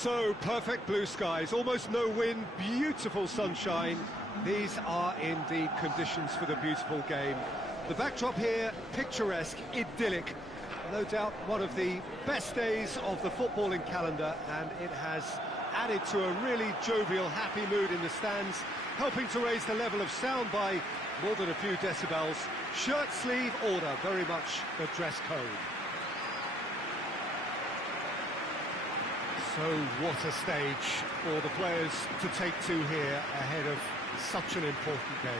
So, perfect blue skies, almost no wind, beautiful sunshine. These are indeed conditions for the beautiful game. The backdrop here, picturesque, idyllic. No doubt one of the best days of the footballing calendar, and it has added to a really jovial, happy mood in the stands, helping to raise the level of sound by more than a few decibels. Shirt sleeve order, very much the dress code. So what a stage for the players to take to here ahead of such an important game.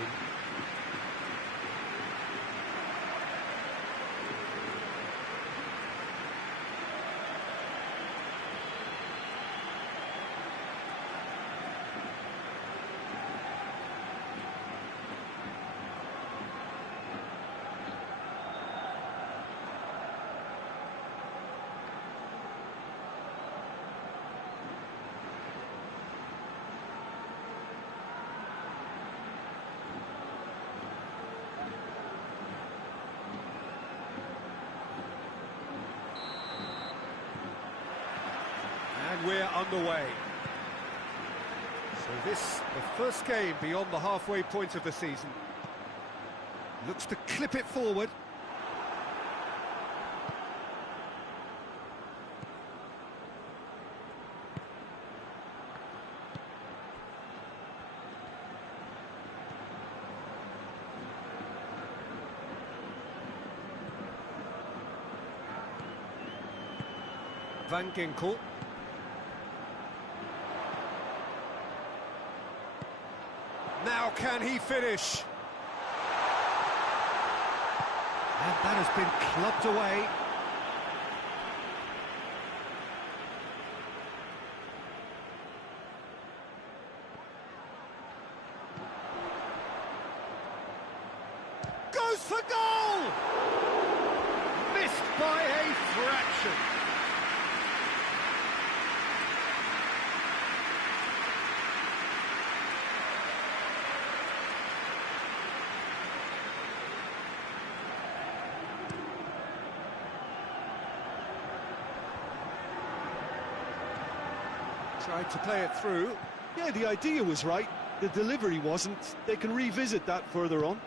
And we're underway. So this, the first game beyond the halfway point of the season. Looks to clip it forward. Van Ginkel. Now can he finish? And that has been clubbed away. Goes for goal! Missed by a fraction. Tried to play it through. Yeah, the idea was right. The delivery wasn't. They can revisit that further on.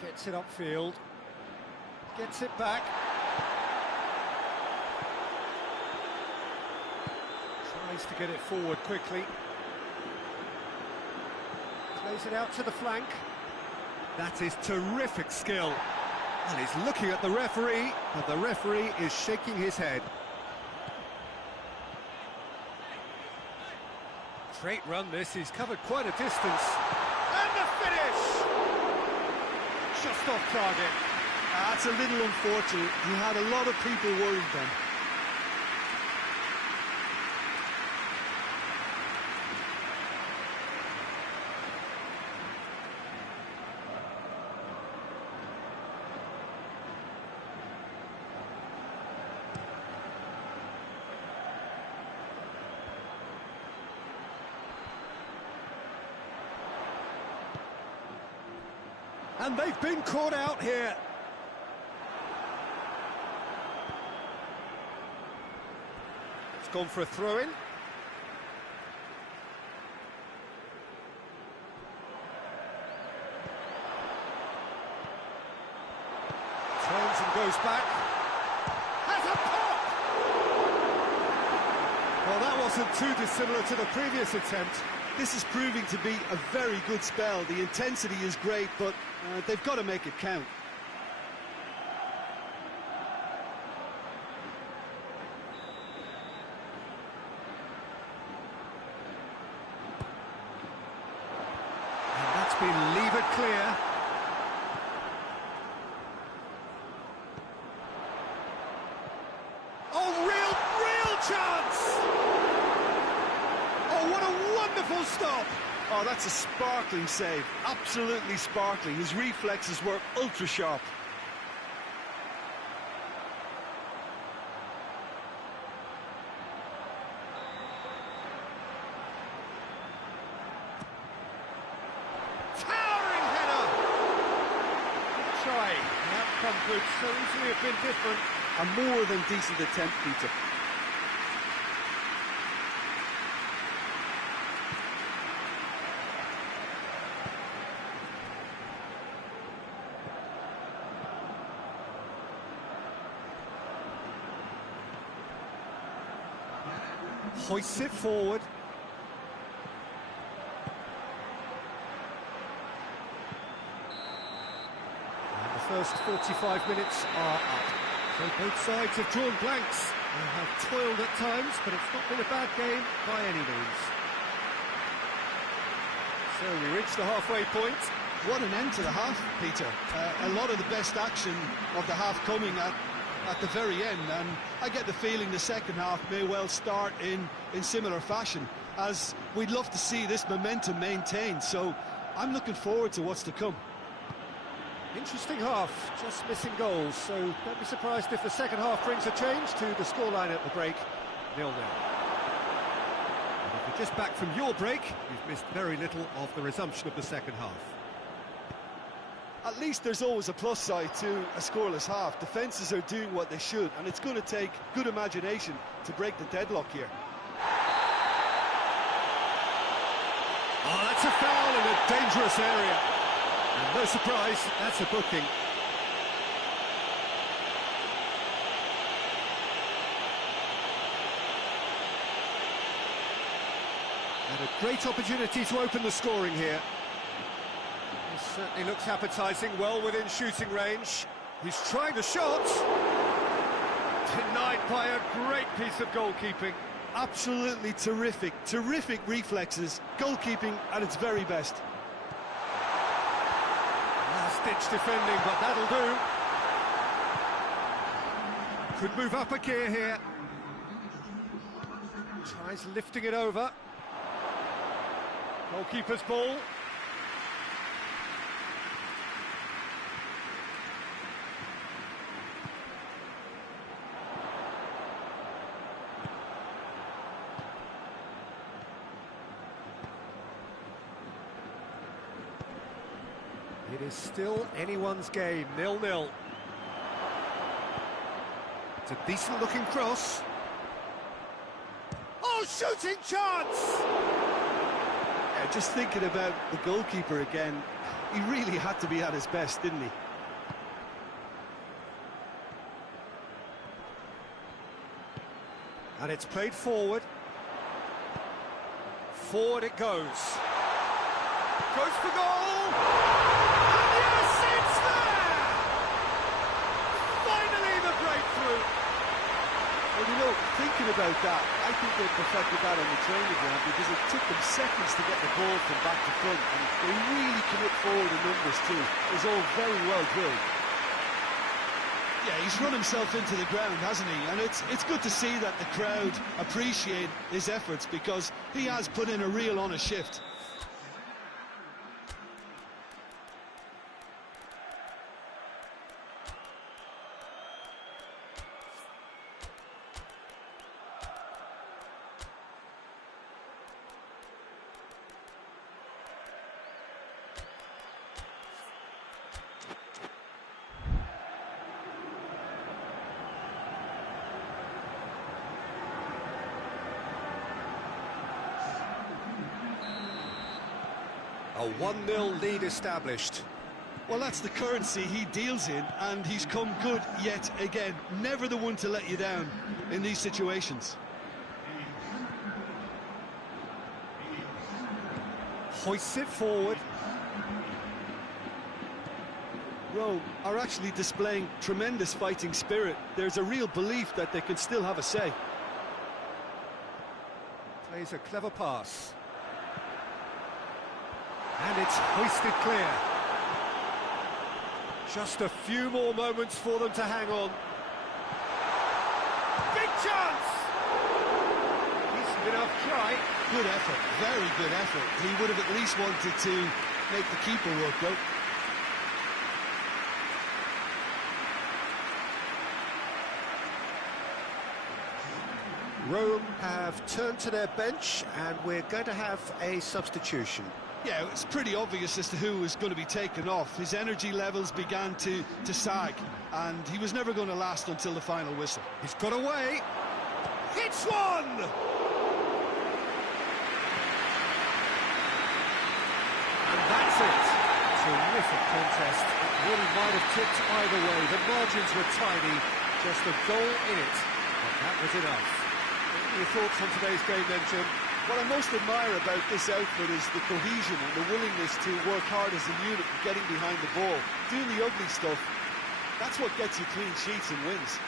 Gets it upfield. Gets it back. Tries to get it forward quickly. Plays it out to the flank. That is terrific skill. And he's looking at the referee, but the referee is shaking his head. Great run this, he's covered quite a distance. And the finish! Just off target. That's a little unfortunate. He had a lot of people worried then. And they've been caught out here. It's gone for a throw-in. Turns and goes back. Has a pop! Well, that wasn't too dissimilar to the previous attempt. This is proving to be a very good spell. The intensity is great, but they've got to make it count. And that's been levered clear. Oh, real chance! Oh, what a wonderful stop! Oh, that's a sparkling save. Absolutely sparkling. His reflexes were ultra sharp. Towering header! Good try. That could so easily have been different. A more than decent attempt, Peter. Hoists it forward. And the first 45 minutes are up. So both sides have drawn blanks. They have toiled at times, but it's not been a bad game by any means. So we reach the halfway point. What an end to the half, Peter. A lot of the best action of the half coming at the very end, and I get the feeling the second half may well start in similar fashion, as we'd love to see this momentum maintained, so I'm looking forward to what's to come. Interesting half, just missing goals, so don't be surprised if the second half brings a change to the scoreline at the break, 0-0. And if you're just back from your break, you've missed very little of the resumption of the second half. At least there's always a plus side to a scoreless half. Defences are doing what they should, and it's going to take good imagination to break the deadlock here. Oh, that's a foul in a dangerous area. And no surprise, that's a booking. And a great opportunity to open the scoring here. This certainly looks appetising, well within shooting range. He's trying the shot. Denied by a great piece of goalkeeping. Absolutely terrific reflexes, goalkeeping at its very best. Last-ditch defending, but that'll do. Could move up a gear here. Tries lifting it over. Goalkeeper's ball. It is still anyone's game, 0-0. It's a decent-looking cross. Oh, shooting chance! Yeah, just thinking about the goalkeeper again, he really had to be at his best, didn't he? And it's played forward. Forward it goes. Goes for goal! Well, you know, thinking about that, I think they perfected that on the training ground because it took them seconds to get the ball from back to front, and they really commit forward in numbers too. It was all very well drilled. Yeah, he's run himself into the ground, hasn't he? And it's good to see that the crowd appreciate his efforts because he has put in a real honest shift. A 1-0 lead established. Well, that's the currency he deals in, and he's come good yet again. Never the one to let you down in these situations. Hoists it forward. Rome are actually displaying tremendous fighting spirit. There's a real belief that they can still have a say. Plays a clever pass. And it's hoisted clear. Just a few more moments for them to hang on. Big chance! Decent enough try. Good effort, very good effort. He would have at least wanted to make the keeper work, though. Rome have turned to their bench, and we're going to have a substitution. Yeah, it's pretty obvious as to who was going to be taken off. His energy levels began to sag, and he was never going to last until the final whistle. He's got away. Hits one! And that's it. Terrific contest. It really might have tipped either way. The margins were tiny, just a goal in it. And that was enough. What are your thoughts on today's game then, Jim? What I most admire about this outfit is the cohesion and the willingness to work hard as a unit and getting behind the ball. Doing the ugly stuff, that's what gets you clean sheets and wins.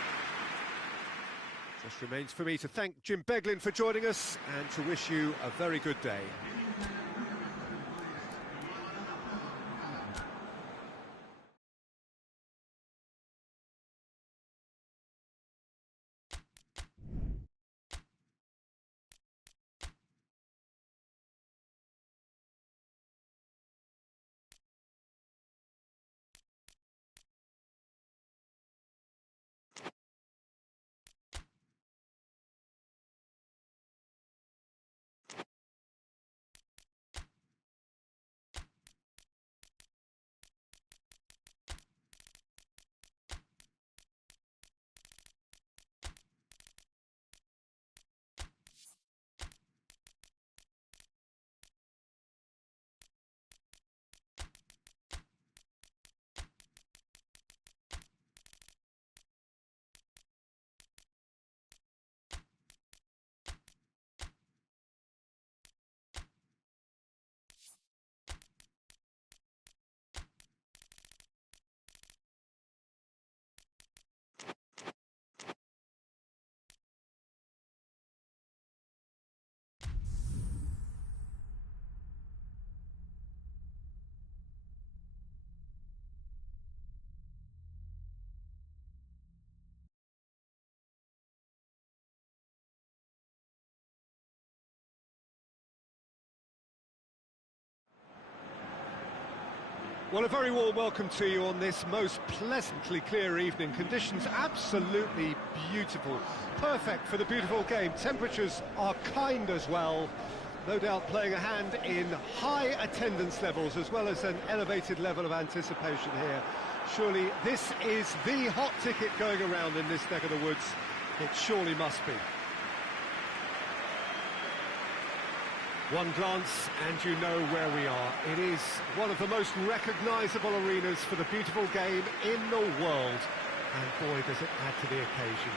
Just remains for me to thank Jim Beglin for joining us and to wish you a very good day. Well, a very warm welcome to you on this most pleasantly clear evening. Conditions absolutely beautiful. Perfect for the beautiful game. Temperatures are kind as well. No doubt playing a hand in high attendance levels as well as an elevated level of anticipation here. Surely this is the hot ticket going around in this neck of the woods. It surely must be. One glance and you know where we are. It is one of the most recognisable arenas for the beautiful game in the world. And boy, does it add to the occasion.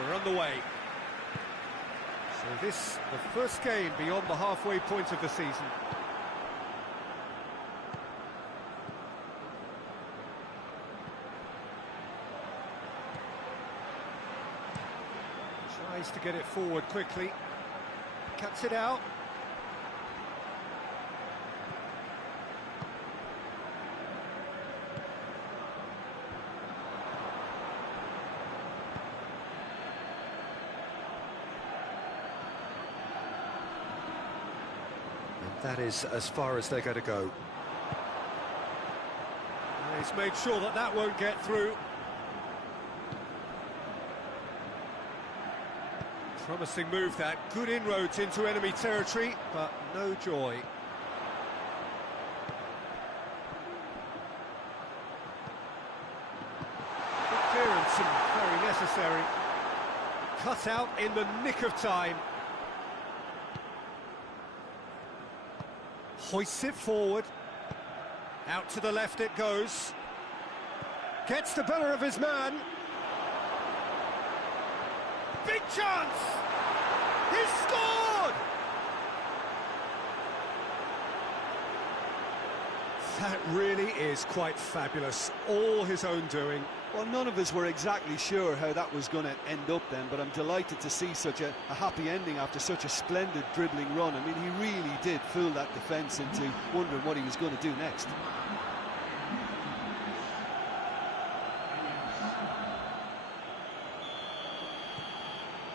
We're on the way. So this, the first game beyond the halfway point of the season. Tries to get it forward quickly. Cuts it out. That is as far as they're going to go. And he's made sure that that won't get through. Promising move that. Good inroads into enemy territory, but no joy. Good clearance and very necessary. Cut out in the nick of time. Hoists it forward. Out to the left it goes. Gets the better of his man. Big chance! He's scored! That really is quite fabulous. All his own doing. Well, none of us were exactly sure how that was going to end up then, but I'm delighted to see such a happy ending after such a splendid dribbling run. I mean, he really did fool that defence into wondering what he was going to do next.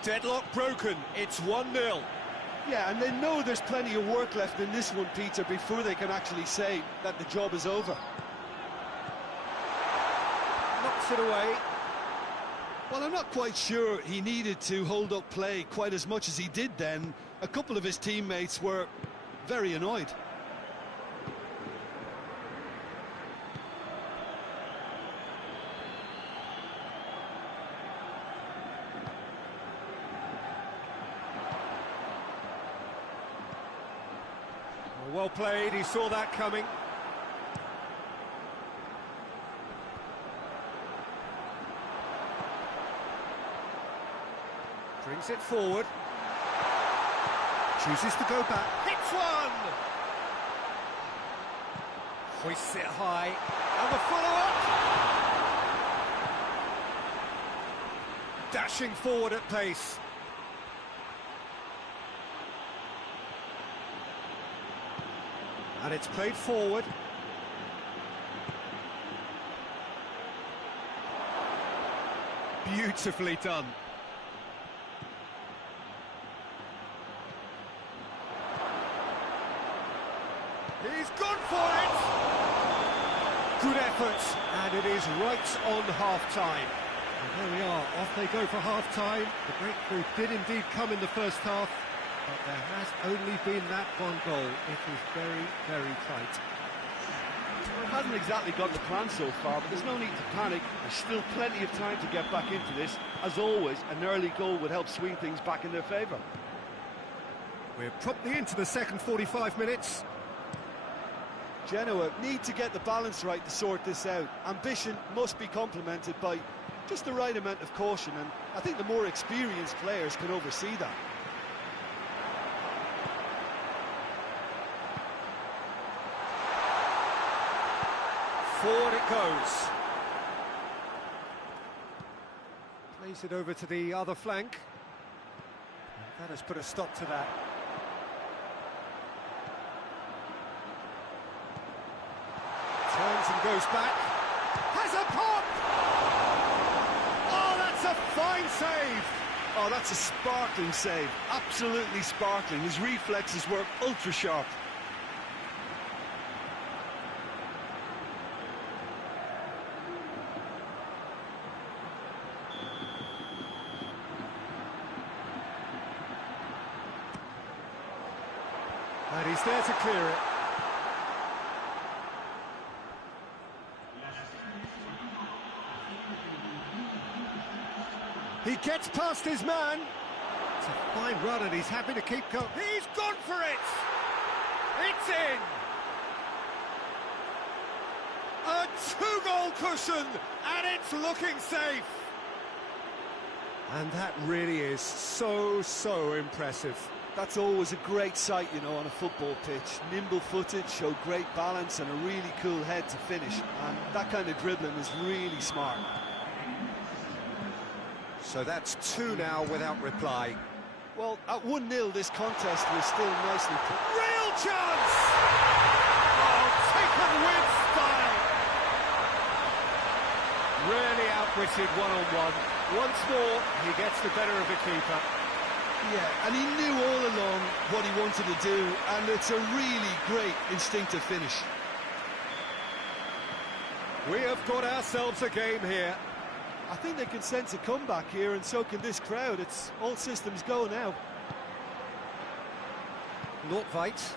Deadlock broken, it's 1-0. Yeah, and they know there's plenty of work left in this one, Peter, before they can actually say that the job is over. Knocks it away. Well, I'm not quite sure he needed to hold up play quite as much as he did then. A couple of his teammates were very annoyed. Well played, he saw that coming. Brings it forward. Chooses to go back. Hits one! Hoists it high. And the follow-up! Dashing forward at pace. And it's played forward. Beautifully done. He's gone for it! Good effort, and it is right on half-time. And there we are, off they go for half-time. The breakthrough did indeed come in the first half, but there has only been that one goal. It is very, very tight. Well, it hasn't exactly got the plan so far, but there's no need to panic. There's still plenty of time to get back into this. As always, an early goal would help swing things back in their favour. We're promptly into the second 45 minutes. Genoa need to get the balance right to sort this out. Ambition must be complemented by just the right amount of caution, and I think the more experienced players can oversee that. Forward it goes. Plays it over to the other flank. And that has put a stop to that. Turns and goes back. Has a pop! Oh, that's a fine save! Oh, that's a sparkling save. Absolutely sparkling. His reflexes were ultra sharp. And he's there to clear it. He gets past his man. It's a fine run and he's happy to keep going. He's gone for it! It's in! A two-goal cushion, and it's looking safe. And that really is so impressive. That's always a great sight, you know, on a football pitch. Nimble-footed, show great balance and a really cool head to finish. And that kind of dribbling is really smart. So that's 2 now without reply. Well, at 1-0, this contest was still nicely put. Real chance! Oh, taken with style! Really outwitted one-on-one. Once more, he gets the better of the keeper. Yeah, and he knew all along what he wanted to do, and it's a really great instinctive finish. We have got ourselves a game here. I think they can sense a comeback here, and so can this crowd. It's all systems go now. Nordtveit.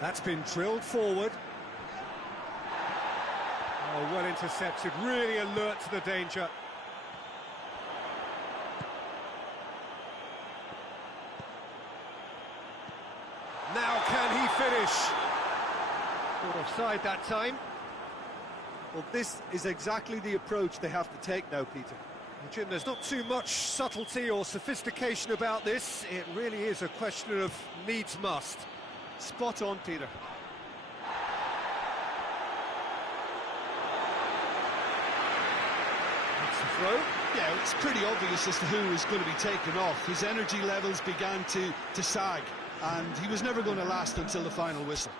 That's been drilled forward. Oh, well intercepted, really alert to the danger. Now can he finish? Caught offside that time. Well, this is exactly the approach they have to take now, Peter. Jim, there's not too much subtlety or sophistication about this. It really is a question of needs must. Spot on, Peter. That's a throw. Yeah, it's pretty obvious as to who was going to be taken off. His energy levels began to sag, and he was never going to last until the final whistle.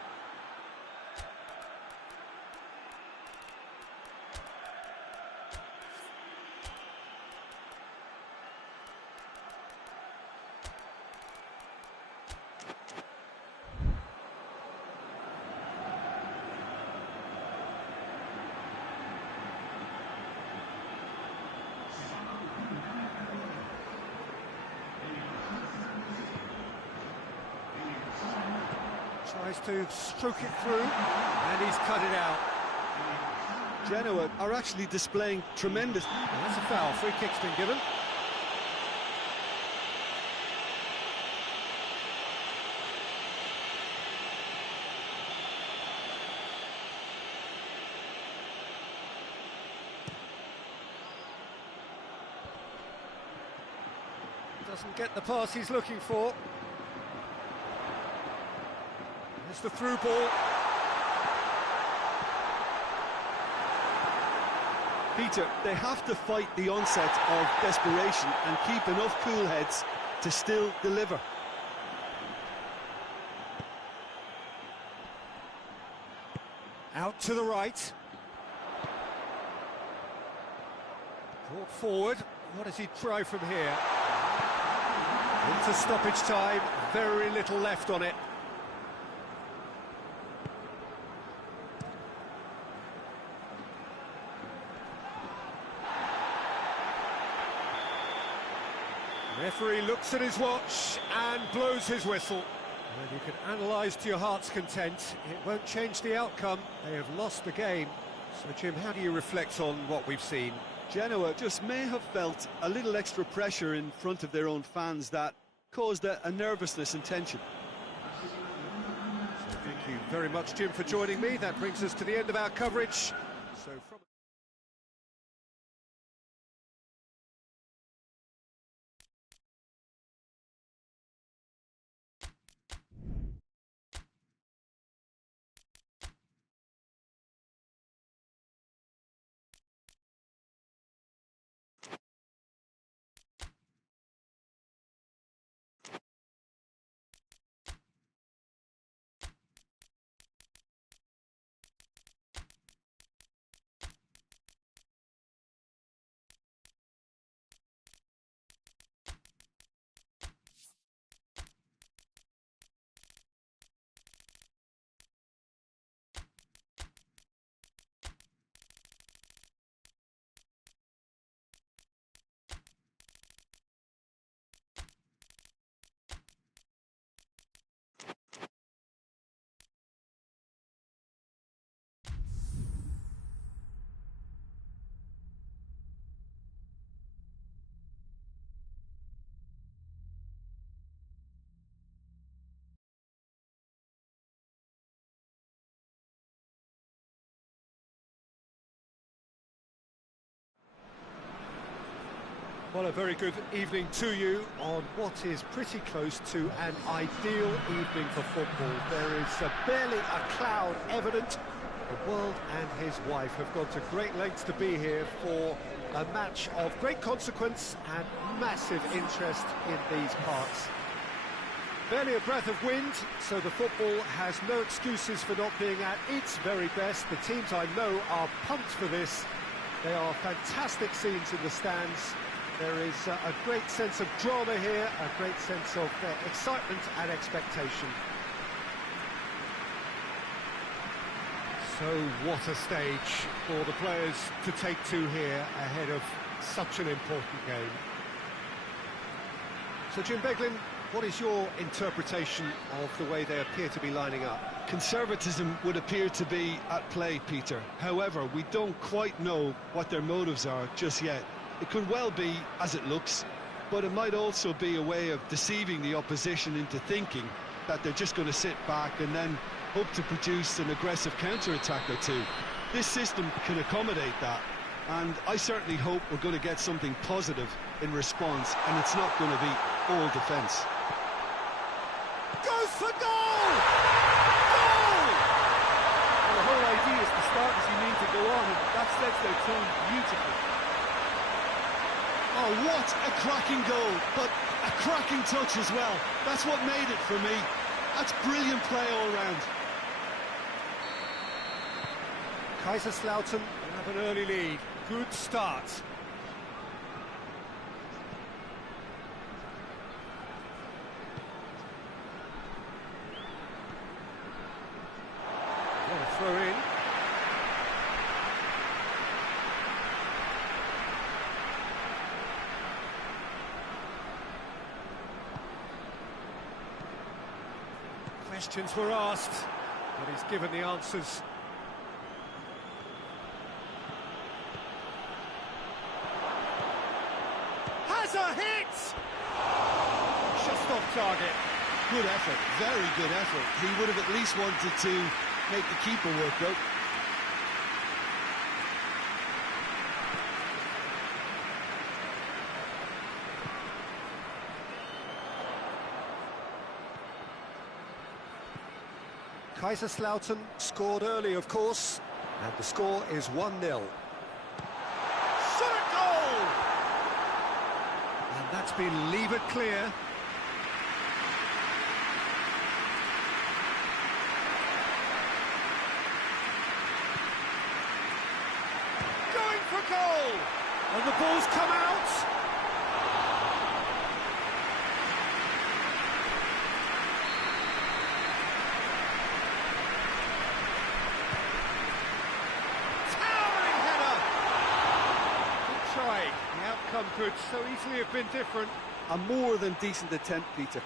Tries to stroke it through, and he's cut it out. Genoa are actually displaying tremendous... And that's a foul. Free kick's been given. Doesn't get the pass he's looking for. It's the through ball. Peter, they have to fight the onset of desperation and keep enough cool heads to still deliver. Out to the right. Brought forward. What does he try from here? Into stoppage time. Very little left on it. Referee looks at his watch and blows his whistle. And you can analyse to your heart's content. It won't change the outcome. They have lost the game. So, Jim, how do you reflect on what we've seen? Genoa just may have felt a little extra pressure in front of their own fans that caused a nervousness and tension. So thank you very much, Jim, for joining me. That brings us to the end of our coverage. So from Well, a very good evening to you on what is pretty close to an ideal evening for football. There is barely a cloud evident. The world and his wife have gone to great lengths to be here for a match of great consequence and massive interest in these parts. Barely a breath of wind, so the football has no excuses for not being at its very best. The teams I know are pumped for this. They are fantastic scenes in the stands. There is a great sense of drama here, a great sense of excitement and expectation. So what a stage for the players to take to here ahead of such an important game. So Jim Beglin, what is your interpretation of the way they appear to be lining up? Conservatism would appear to be at play, Peter. However, we don't quite know what their motives are just yet. It could well be as it looks, but it might also be a way of deceiving the opposition into thinking that they're just going to sit back and then hope to produce an aggressive counter-attack or two. This system can accommodate that. And I certainly hope we're going to get something positive in response, and it's not going to be all defence. Goes for goal! Goal! Well, the whole idea is to start as you need to go on, and that sets their tone beautifully. Oh, what a cracking goal, but a cracking touch as well. That's what made it for me. That's brilliant play all round. Kaiserslautern have an early lead. Good start. What a throw in. Questions were asked, but he's given the answers. Has a hit! Just off target. Good effort, very good effort. He would have at least wanted to make the keeper work though. Kaiserslautern scored early, of course, and the score is 1-0. Shot a goal! And that's been levered clear. Going for goal! And the ball's come out! The outcome could so easily have been different. A more than decent attempt, Peter.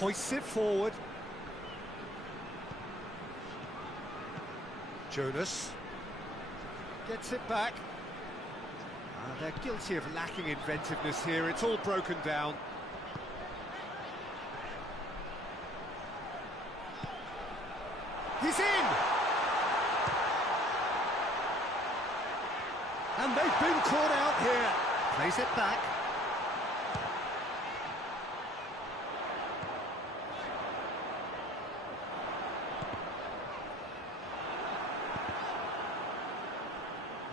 Hoists it forward. Jonas gets it back. They're guilty of lacking inventiveness here. It's all broken down. He's in! And they've been caught out here. Plays it back.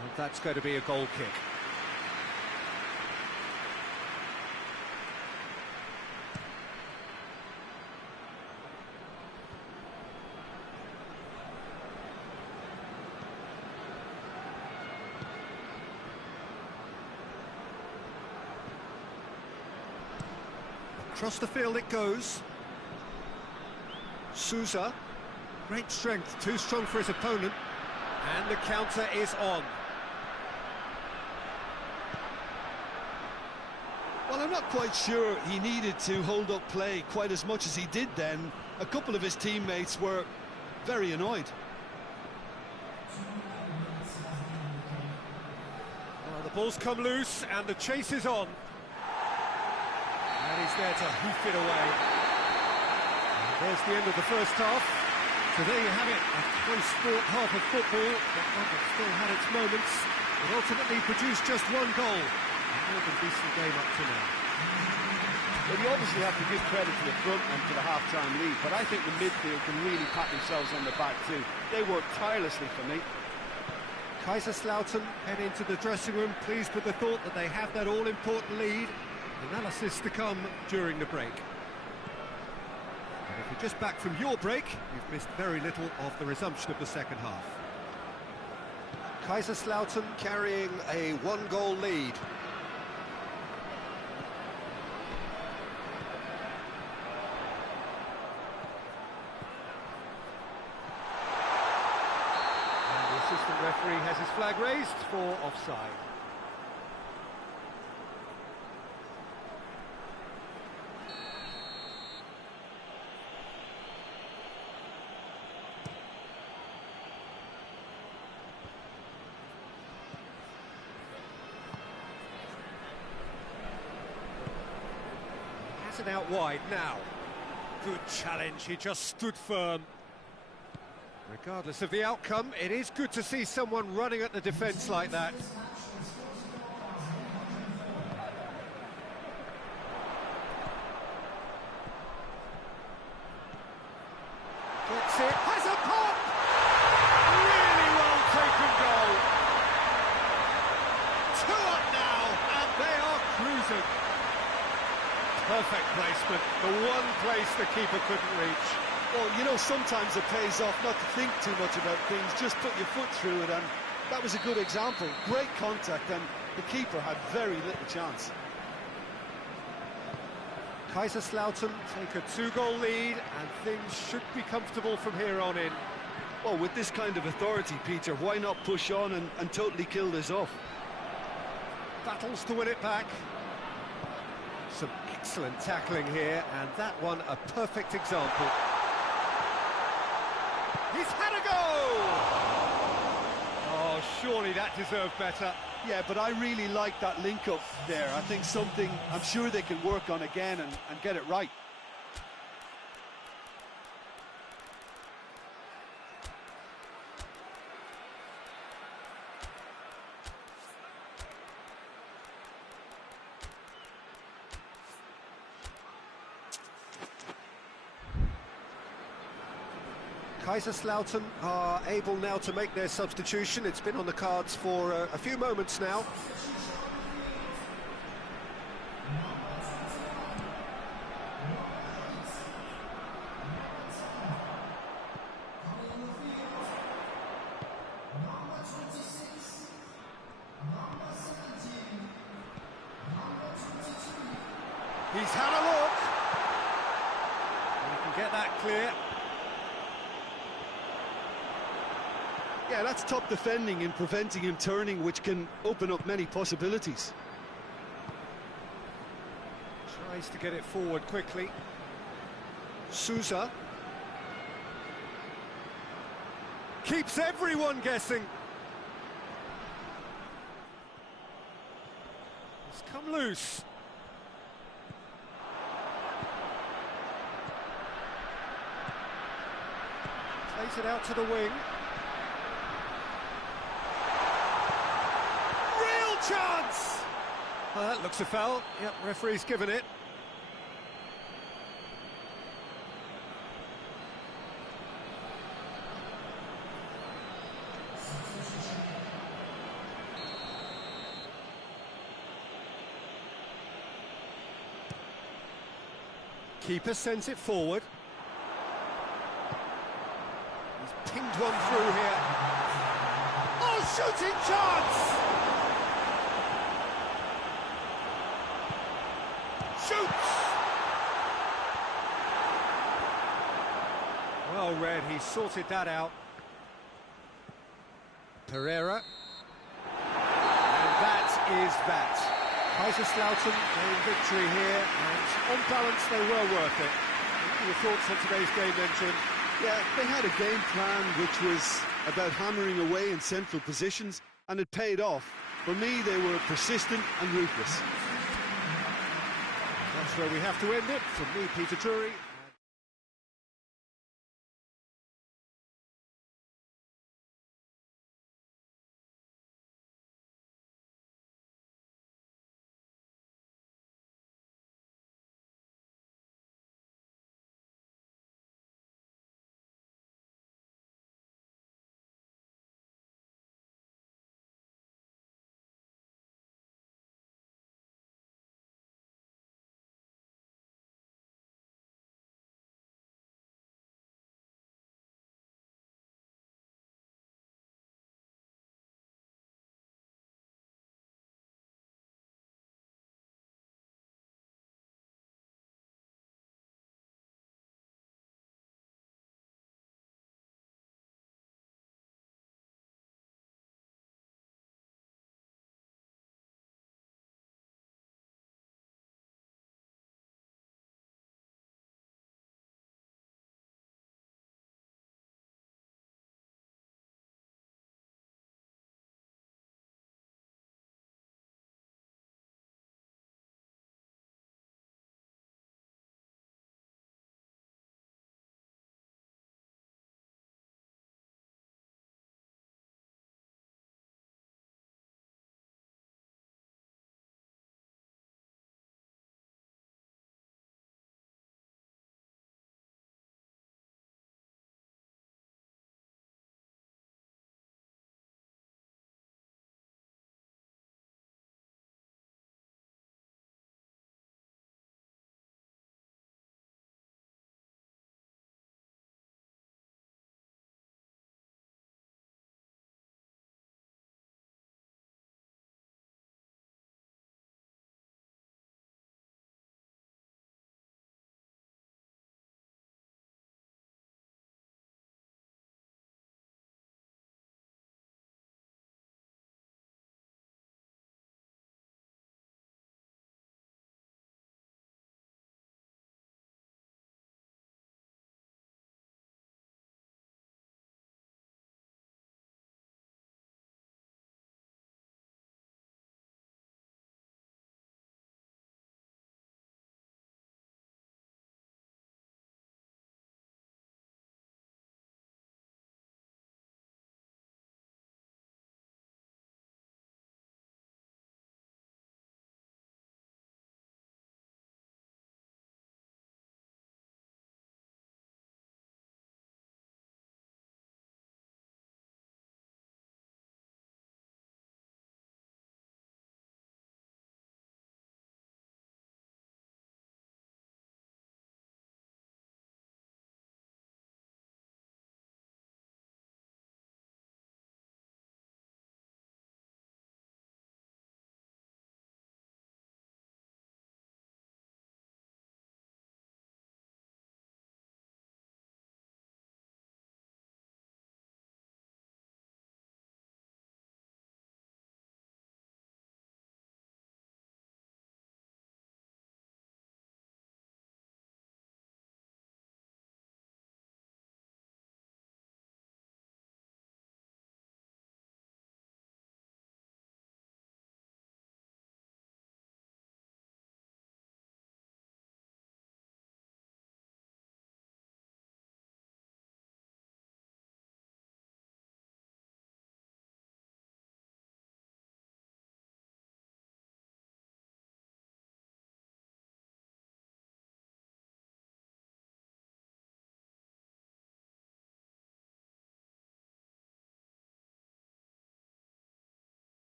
And that's going to be a goal kick. Across the field it goes. Sousa, great strength, too strong for his opponent. And the counter is on. Well, I'm not quite sure he needed to hold up play quite as much as he did then. A couple of his teammates were very annoyed. Well, the ball's come loose and the chase is on. And he's there to hoof it away. And there's the end of the first half. So there you have it, a close-fought half of football, but one that still had its moments. It ultimately produced just one goal. A more than decent game up to now. Well, you obviously have to give credit to the front and to the half-time lead, but I think the midfield can really pat themselves on the back too. They worked tirelessly for me. Kaiserslautern head into the dressing room, pleased with the thought that they have that all-important lead. Analysis to come during the break. And if you're just back from your break, you've missed very little of the resumption of the second half. Kaiserslautern carrying a one-goal lead. And the assistant referee has his flag raised for offside. and out wide now. Good challenge, he just stood firm. Regardless of the outcome, it is good to see someone running at the defence like that. Gets it, has a pop! Really well taken goal. 2 up now, and they are cruising. Perfect placement, the one place the keeper couldn't reach. Well, you know, sometimes it pays off not to think too much about things, just put your foot through it, and that was a good example. Great contact, and the keeper had very little chance. Kaiserslautern take a 2-goal lead, and things should be comfortable from here on in. Well, with this kind of authority, Peter, why not push on and totally kill this off? Battles to win it back. Some excellent tackling here, and that one a perfect example. He's had a go! Oh, surely that deserved better. Yeah, but I really like that link-up there. I think something I'm sure they can work on again and get it right. Kaiserslautern are able now to make their substitution. It's been on the cards for a few moments now. He's had a look. He can get that clear. Yeah, that's top defending and preventing him turning, which can open up many possibilities. Tries to get it forward quickly. Sousa. Keeps everyone guessing. It's come loose. Plays it out to the wing. Chance! Well, that looks a foul. Yep, referee's given it. Keeper sends it forward. He's pinged one through here. Oh, shooting chance! Shoots! Well read, he sorted that out. Pereira. And that is that. Kaiserslautern getting victory here, and on balance they were worth it. What are your thoughts on today's game then, Jim? Yeah, they had a game plan which was about hammering away in central positions, and it paid off. For me, they were persistent and ruthless. That's where we have to end it. From me, Peter Drury.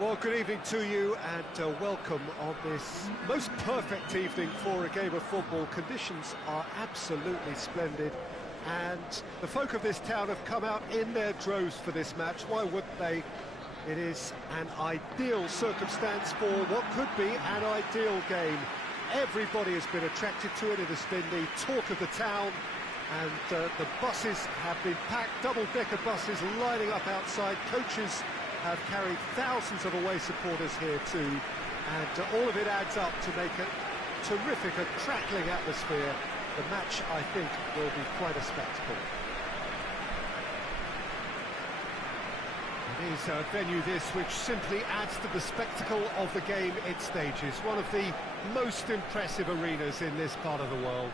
Well, good evening to you and welcome on this most perfect evening for a game of football. Conditions are absolutely splendid and the folk of this town have come out in their droves for this match. Why wouldn't they? It is an ideal circumstance for what could be an ideal game. Everybody has been attracted to it. It has been the talk of the town, and the buses have been packed, double-decker buses lining up outside. Coaches have carried thousands of away supporters here too, and all of it adds up to make a terrific, a crackling atmosphere. The match, I think, will be quite a spectacle. It is a venue this which simply adds to the spectacle of the game it stages. One of the most impressive arenas in this part of the world.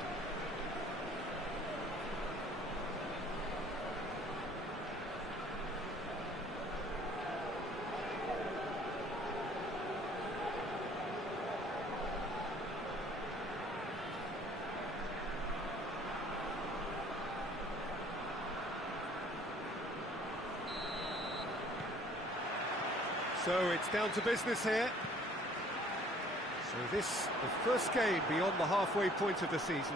So it's down to business here. So this, the first game beyond the halfway point of the season.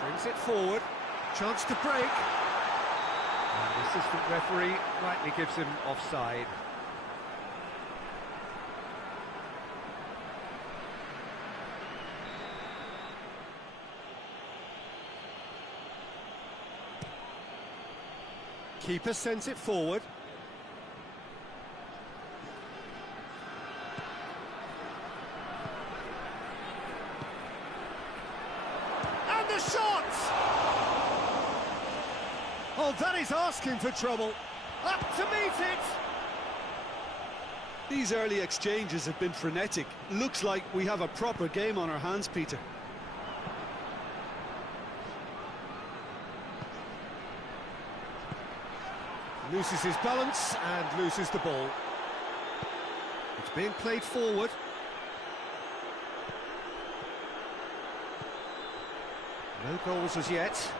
Brings it forward, chance to break. And the assistant referee rightly gives him offside. Keeper sends it forward. And the shot! Oh, that is asking for trouble. Up to meet it! These early exchanges have been frenetic. Looks like we have a proper game on our hands, Peter. Loses his balance and loses the ball. It's being played forward. No goals as yet.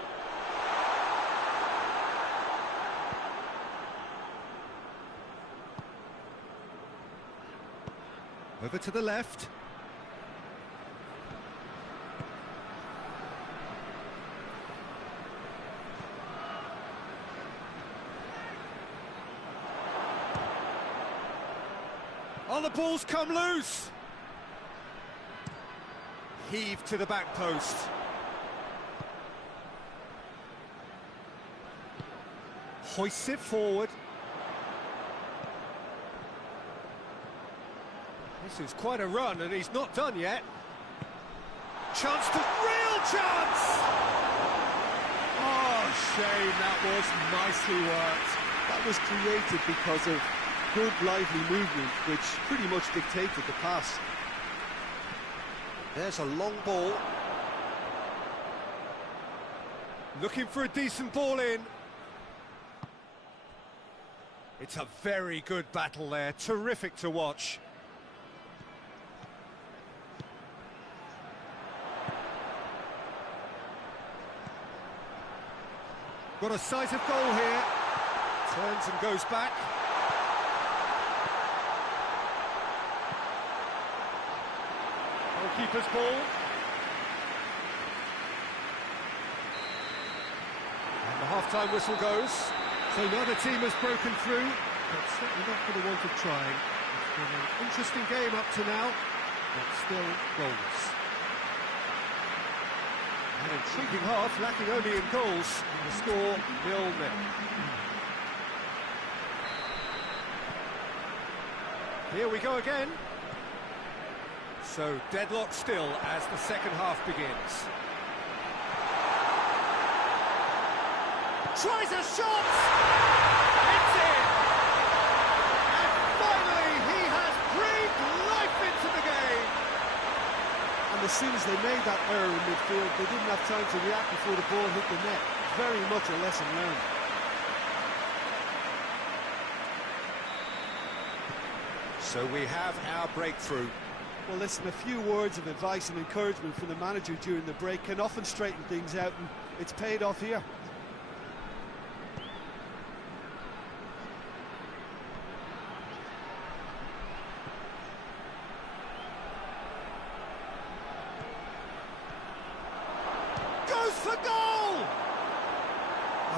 Over to the left. Oh, the ball's come loose. Heave to the back post. Hoists it forward. This is quite a run, and he's not done yet. Chance to... real chance! Oh, shame, that was nicely worked. That was created because of good, lively movement, which pretty much dictated the pass. There's a long ball. Looking for a decent ball in. It's a very good battle there, terrific to watch. Got a sight of goal here. Turns and goes back. Goalkeeper's ball. And the half-time whistle goes. So neither team has broken through, but certainly not for the want of trying. It's been an interesting game up to now, but still goals. An intriguing half, lacking only in goals, and the score 0-0. Here we go again. So deadlock still as the second half begins. Tries a shot! It's in! And finally he has breathed life into the game! And as soon as they made that error in midfield, they didn't have time to react before the ball hit the net. Very much a lesson learned. So we have our breakthrough. Well, listen, a few words of advice and encouragement from the manager during the break can often straighten things out, and it's paid off here. Goes for goal!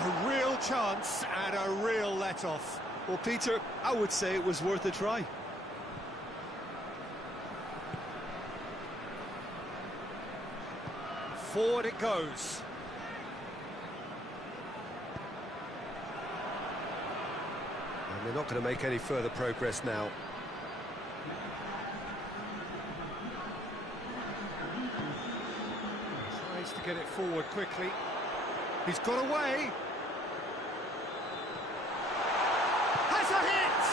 A real chance and a real let-off. Well, Peter, I would say it was worth a try. Forward it goes. And they're not going to make any further progress now. Tries to get it forward quickly. He's got away. Has a hit!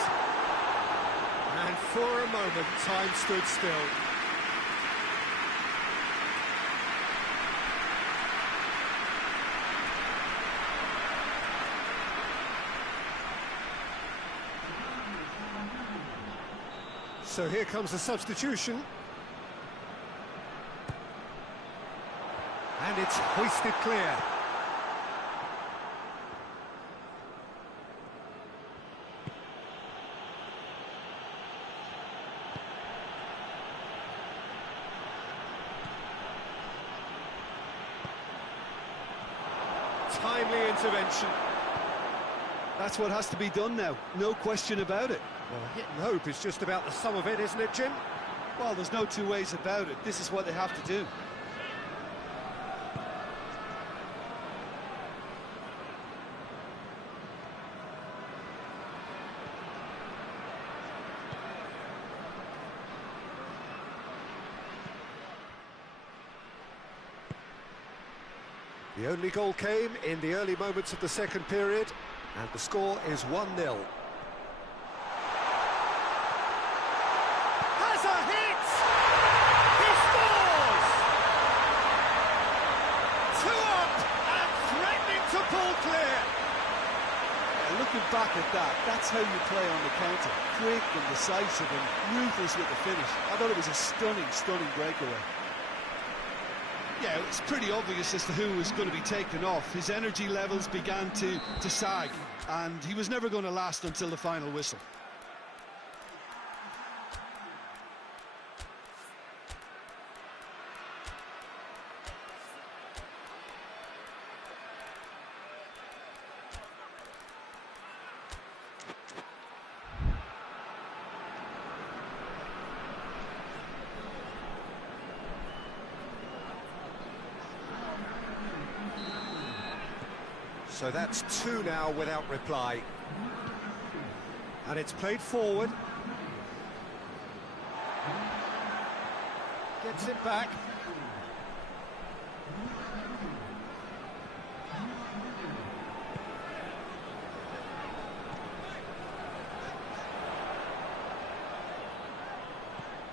And for a moment, time stood still. So here comes the substitution. And it's hoisted clear. Timely intervention. That's what has to be done now, no question about it. Well, hit and hope is just about the sum of it, isn't it, Jim? Well, there's no two ways about it. This is what they have to do. The only goal came in the early moments of the second period, and the score is 1-0. Has a hit! He scores! 2 up and threatening to pull clear. Looking back at that, that's how you play on the counter. Quick and decisive and ruthless with the finish. I thought it was a stunning, stunning breakaway. Yeah, it's pretty obvious as to who was going to be taken off. His energy levels began to sag, and he was never going to last until the final whistle. So that's 2 now without reply. And it's played forward. Gets it back.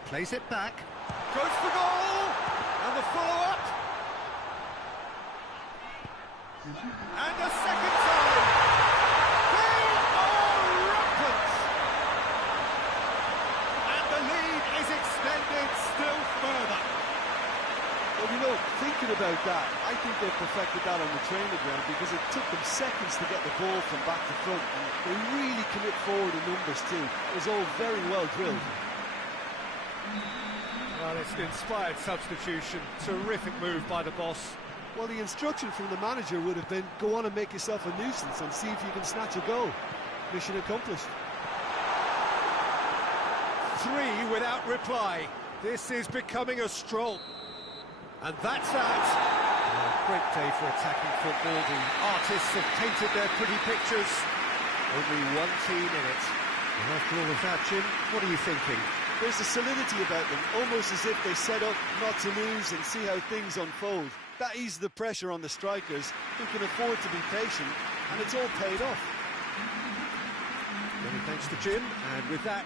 Plays it back. Goes for goal! And the follow-up. And a second time! They are rampant! And the lead is extended still further. Well, you know, thinking about that, I think they perfected that on the training ground because it took them seconds to get the ball from back to front, and they really commit forward in numbers too. It was all very well drilled. Well, it's an inspired substitution. Terrific move by the boss. Well, the instruction from the manager would have been, go on and make yourself a nuisance and see if you can snatch a goal. Mission accomplished. 3 without reply. This is becoming a stroll. And that's that. A great day for attacking football. The artists have painted their pretty pictures. Only one team in it. And after all of that, Jim, what are you thinking? There's a solidity about them, almost as if they set up not to lose and see how things unfold. That eases the pressure on the strikers, who can afford to be patient, and it's all paid off. Many thanks to Jim, and with that,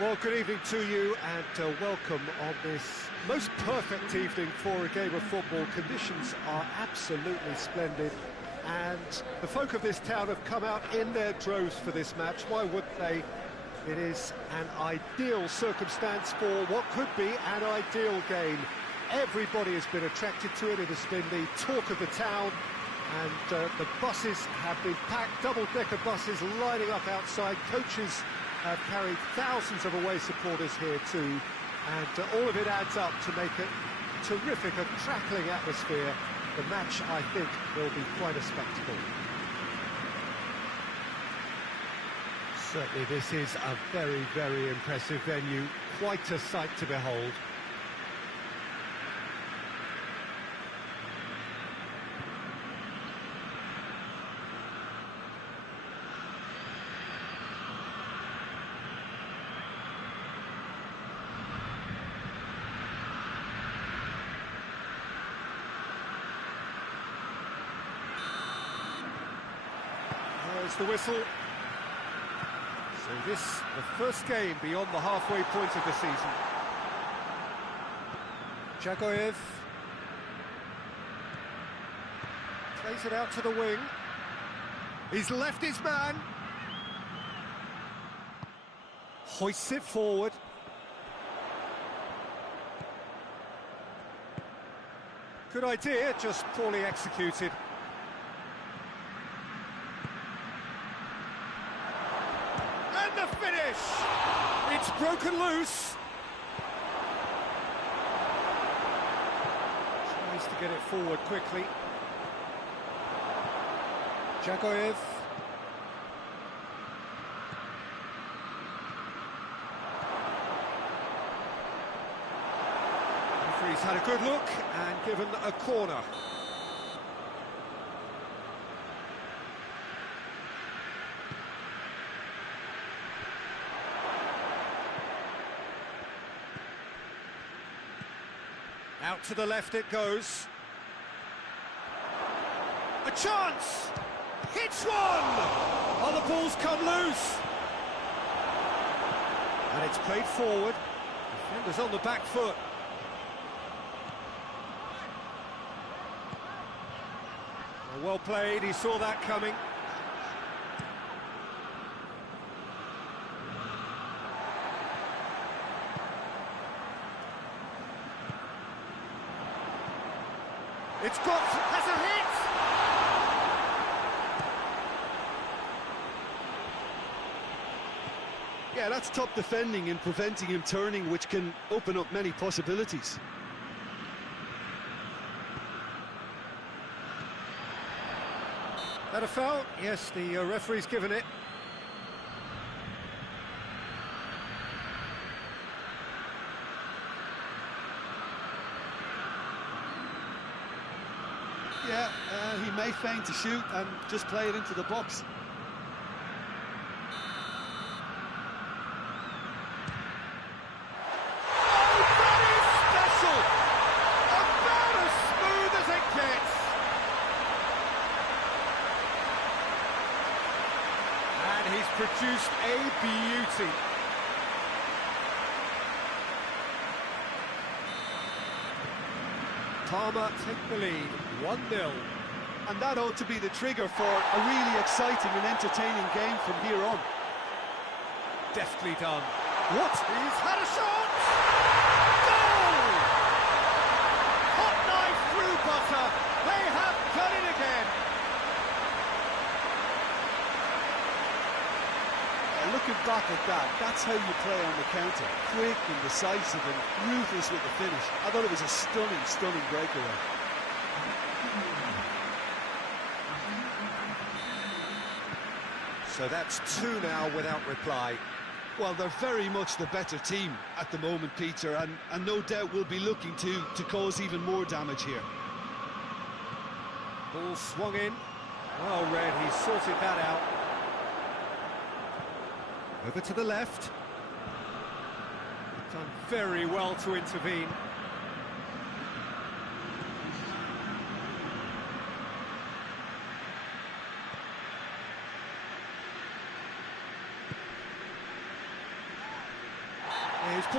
Well, good evening to you and welcome on this most perfect evening for a game of football. Conditions are absolutely splendid and the folk of this town have come out in their droves for this match. Why wouldn't they? It is an ideal circumstance for what could be an ideal game. Everybody has been attracted to it. It has been the talk of the town, and the buses have been packed, double-decker buses lining up outside. Coaches have carried thousands of away supporters here too, and all of it adds up to make it terrific, a crackling atmosphere. The match, I think, will be quite a spectacle. Certainly this is a very, very impressive venue, quite a sight to behold. There's the whistle. So this, the first game beyond the halfway point of the season. Jagoyev plays it out to the wing. He's left his man. Hoists it forward. Good idea, just poorly executed. And the finish! It's broken loose. Tries to get it forward quickly. Jagoyev. Referee's had a good look and given a corner. Out to the left it goes. A chance! Hits one! Oh, the ball's come loose. And it's played forward. Defender's on the back foot. Well played, he saw that coming. It's got, has a hit! Yeah, that's top defending and preventing him turning, which can open up many possibilities. That a foul? Yes, the referee's given it. Yeah, he may feign to shoot and just play it into the box. Oh, that is special! About as smooth as it gets! And he's produced a beauty. Parma take the lead, 1-0. And that ought to be the trigger for a really exciting and entertaining game from here on. Deftly done. What? He's had a shot! Goal! Hot knife through butter. They have done it again. Looking back at that, that's how you play on the counter. Quick and decisive and ruthless with the finish. I thought it was a stunning, stunning breakaway. So that's two now without reply. Well, they're very much the better team at the moment, Peter, and no doubt will be looking to cause even more damage here. Ball swung in. Well read, he sorted that out. Over to the left. Done very well to intervene.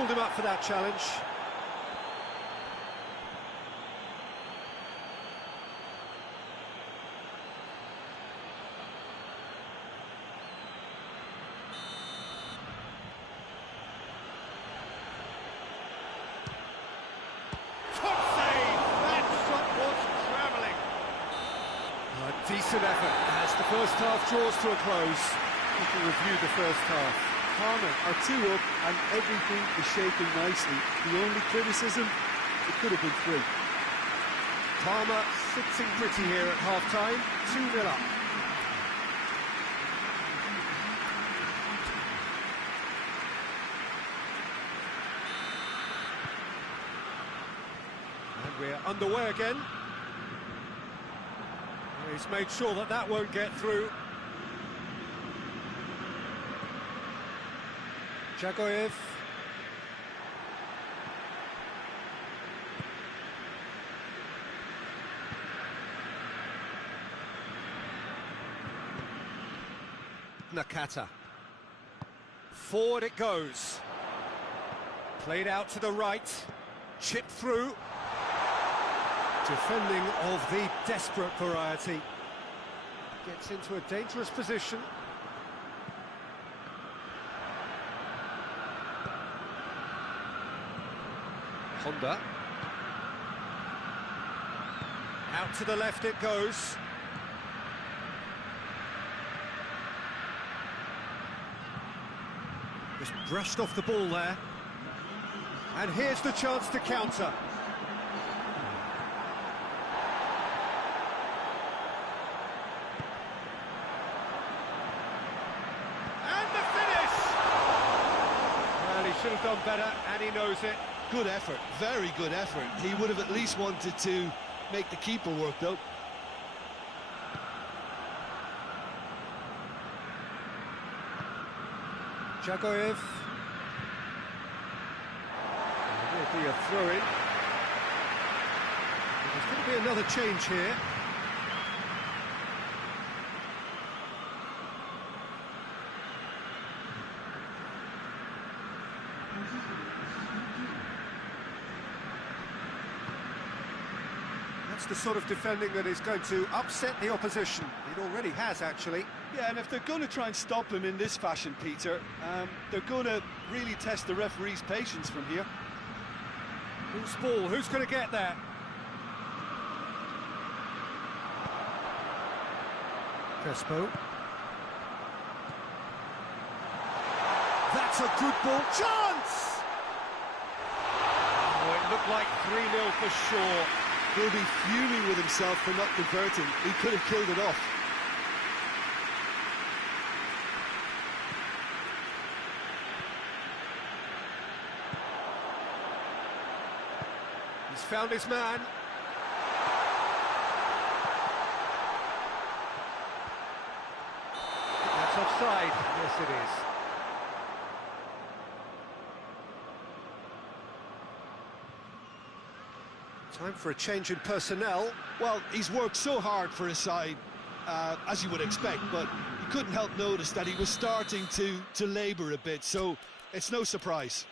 called him up for that challenge. Decent effort as the first half draws to a close. We can review the first half. Torneo are 2 up and everything is shaping nicely. The only criticism, it could have been 3. Parma sitting pretty here at half-time, 2-0 up. And we're underway again. He's made sure that that won't get through. Jagoyev. Nakata. Forward it goes. Played out to the right. Chipped through. Defending of the desperate variety. Gets into a dangerous position. Honda. Out to the left it goes. Just brushed off the ball there. And here's the chance to counter. Should have done better, and he knows it. Good effort, very good effort. He would have at least wanted to make the keeper work, though. Jagoyev. There'll be a throw-in. There's going to be another change here. That's the sort of defending that is going to upset the opposition. It already has, actually. Yeah, and if they're going to try and stop him in this fashion, Peter, they're going to really test the referee's patience from here. Who's ball? Who's going to get there? Crespo. That's a good ball. Chance! Oh, it looked like 3-0 for sure. He'll be fuming with himself for not converting. He could have killed it off. He's found his man. That's offside. Yes, it is. Time for a change in personnel. Well, he's worked so hard for his side, as you would expect, but you couldn't help notice that he was starting to labour a bit, so it's no surprise.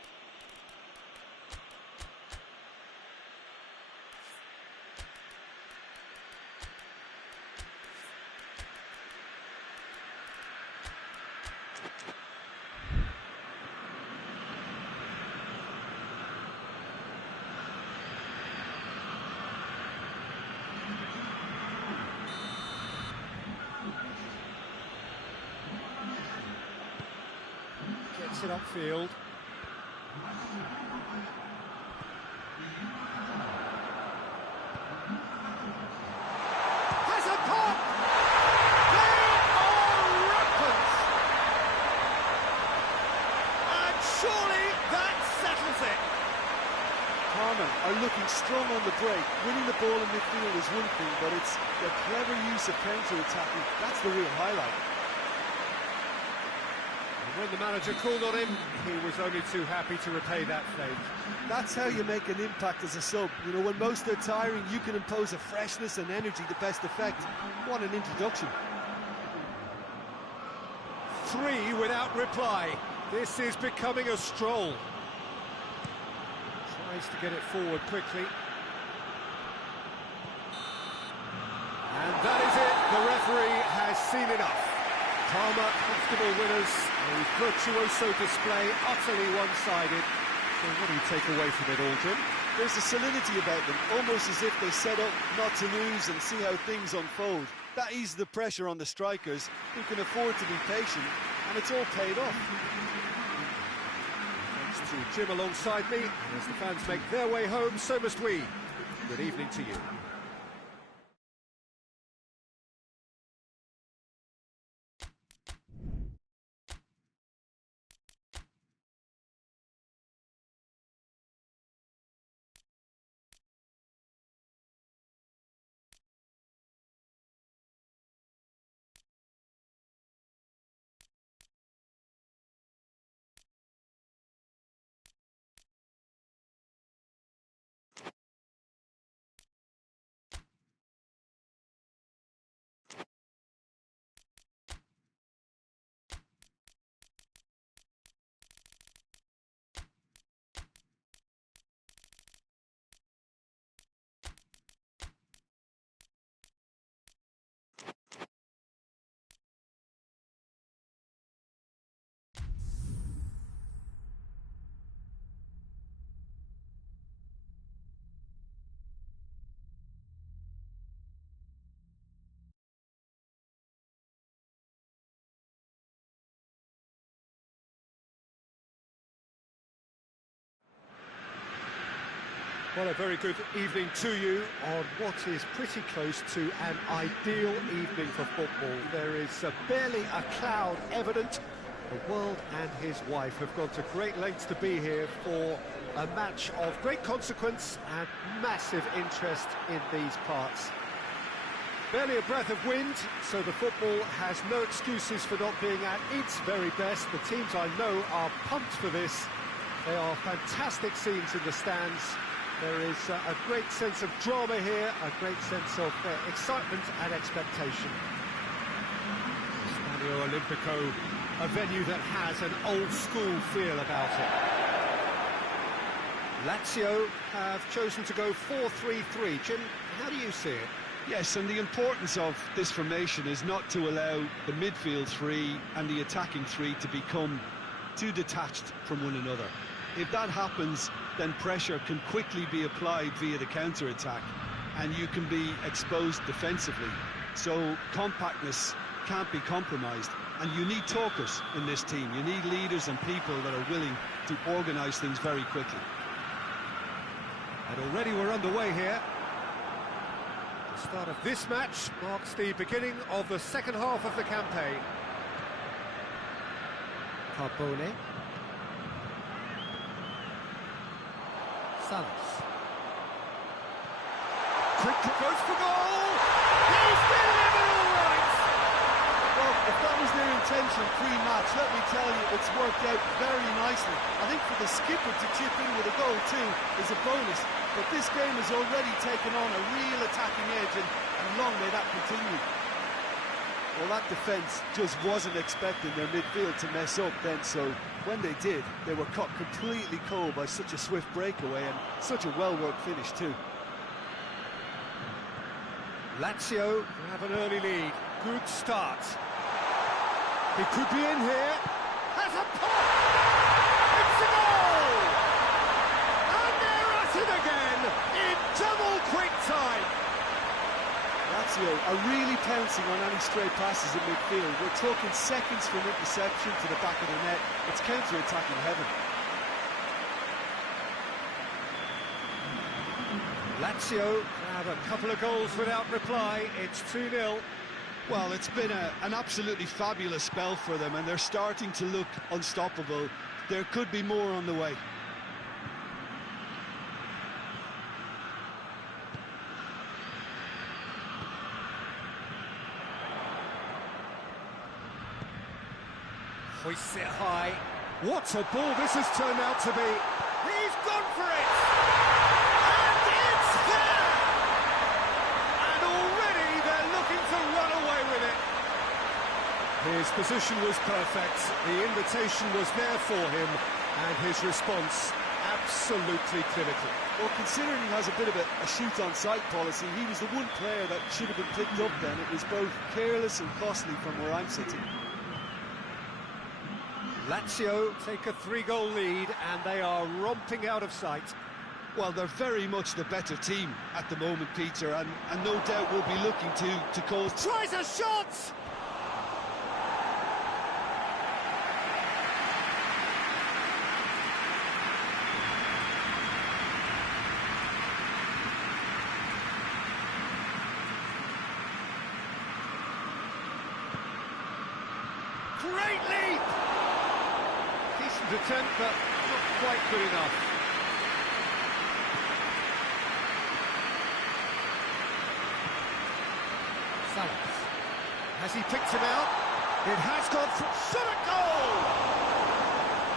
Gets it upfield. Has a pop! They are rampant! And surely that settles it. Parma are looking strong on the break. Winning the ball in midfield is one thing, but it's their clever use of counter-attacking. That's the real highlight. When the manager called on him, he was only too happy to repay that favour. That's how you make an impact as a sub. You know, when most are tiring, you can impose a freshness and energy to best effect. What an introduction. 3 without reply. This is becoming a stroll. Tries to get it forward quickly. And that is it. The referee has seen enough. Calmer, comfortable winners. A virtuoso display, utterly one-sided. So what do you take away from it all, Jim? There's a solidity about them, almost as if they set up not to lose and see how things unfold. That eases the pressure on the strikers, who can afford to be patient, and it's all paid off. Thanks to Jim alongside me, and as the fans make their way home, so must we. Good evening to you. Well, a very good evening to you on what is pretty close to an ideal evening for football. There is barely a cloud evident. The world and his wife have gone to great lengths to be here for a match of great consequence and massive interest in these parts. Barely a breath of wind, so the football has no excuses for not being at its very best. The teams I know are pumped for this. They are fantastic scenes in the stands. There is a great sense of drama here, a great sense of excitement and expectation. Stadio Olimpico, a venue that has an old-school feel about it. Lazio have chosen to go 4-3-3. Jim, how do you see it? Yes, and the importance of this formation is not to allow the midfield three and the attacking three to become too detached from one another. If that happens, then pressure can quickly be applied via the counter-attack, and you can be exposed defensively. So compactness can't be compromised, and you need talkers in this team. You need leaders and people that are willing to organise things very quickly. And already we're underway here. The start of this match marks the beginning of the second half of the campaign. Carbone. Salas. Quick goes for goal! He's delivered all right! Well, if that was their intention pre-match, let me tell you, it's worked out very nicely. I think for the skipper to chip in with a goal too is a bonus, but this game has already taken on a real attacking edge, and long may that continue. Well, that defence just wasn't expecting their midfield to mess up then, so when they did, they were caught completely cold by such a swift breakaway and such a well-worked finish too. Lazio have an early lead. Good start. He could be in here. Has a pop! It's a goal! And they're at it again in double quick time. Lazio are really pouncing on any stray passes in midfield. We're talking seconds from interception to the back of the net. It's counter-attacking heaven. Lazio have a couple of goals without reply. It's 2-0. Well, it's been an absolutely fabulous spell for them, and they're starting to look unstoppable. There could be more on the way. Hoists it high. What a ball this has turned out to be. He's gone for it! And it's there! And already they're looking to run away with it. His position was perfect. The invitation was there for him. And his response, absolutely clinical. Well, considering he has a bit of a shoot-on-sight policy, he was the one player that should have been picked up then. It was both careless and costly from where I'm sitting. Lazio take a 3-goal lead, and they are romping out of sight. Well, they're very much the better team at the moment, Peter, and no doubt will be looking to cause... Tries a shot! Great leap! Decent attempt, but not quite good enough. Salas. Has he picked him out? It has gone through. Shot a goal!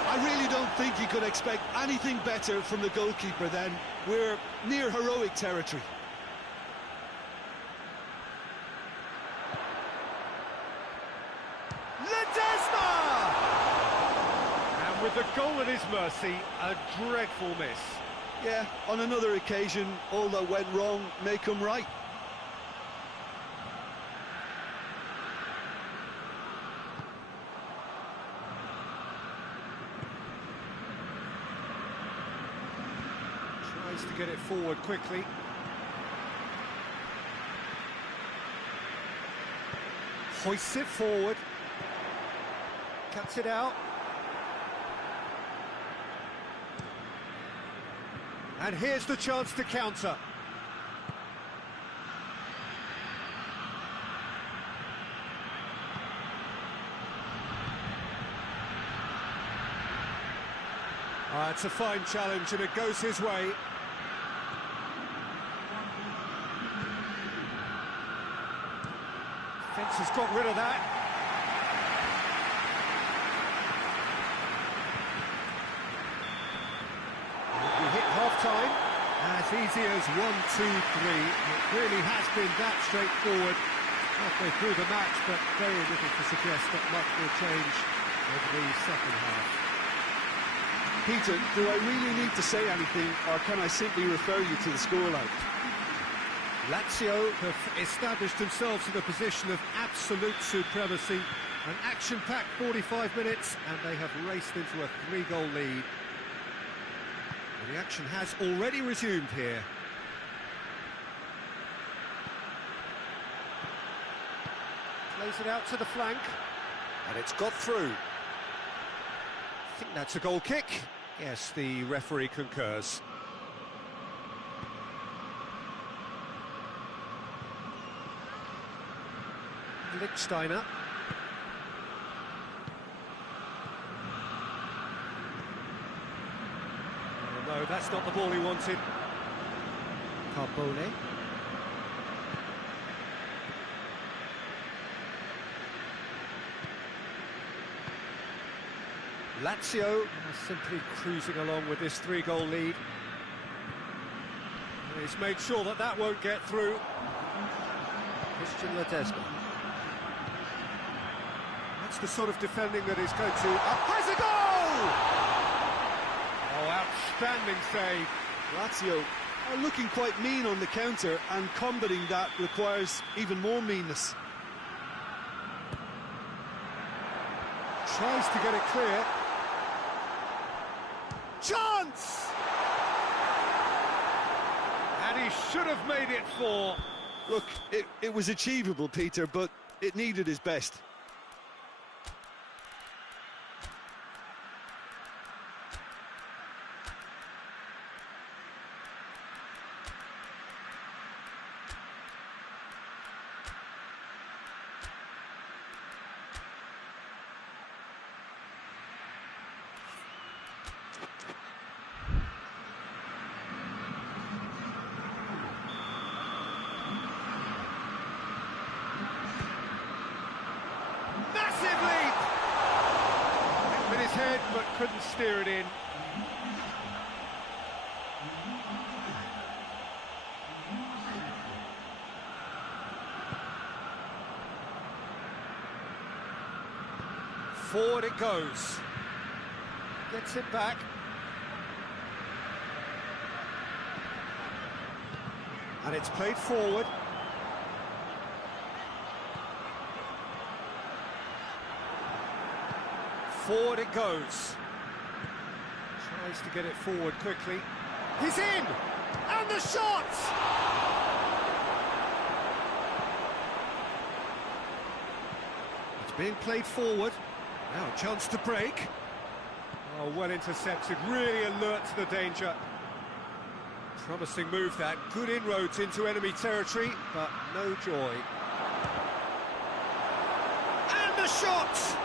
I really don't think you could expect anything better from the goalkeeper then. We're near heroic territory. Ledesma! And with the goal at his mercy, a dreadful miss. Yeah, on another occasion, all that went wrong may come right. Tries to get it forward quickly. Hoists it forward. Cuts it out. And here's the chance to counter. It's a fine challenge, and it goes his way. Fence has got rid of that. We hit half-time. As easy as 1, 2, 3. It really has been that straightforward halfway through the match, but very little to suggest that much will change over the second half. Peter, do I really need to say anything, or can I simply refer you to the scoreline? Lazio have established themselves in a position of absolute supremacy. An action-packed 45 minutes, and they have raced into a 3-goal lead. And the action has already resumed here. Plays it out to the flank, and it's got through. I think that's a goal kick. Yes, the referee concurs. Lichtsteiner. Oh, no, that's not the ball he wanted. Carbone. Lazio are simply cruising along with this 3-goal lead. And he's made sure that that won't get through. Christian Ledesma. That's the sort of defending that is going to... Has a goal! Oh, outstanding save. Lazio are looking quite mean on the counter, and combating that requires even more meanness. Tries to get it clear. Chance! And he should have made it 4. Look, it was achievable, Peter, but it needed his best. Head, but couldn't steer it in. Forward it goes. Gets it back. And it's played forward. Forward it goes. Tries to get it forward quickly. He's in! And the shot! It's being played forward. Now a chance to break. Oh, well intercepted, really alert to the danger. Promising move that, good inroads into enemy territory, but no joy. And the shot!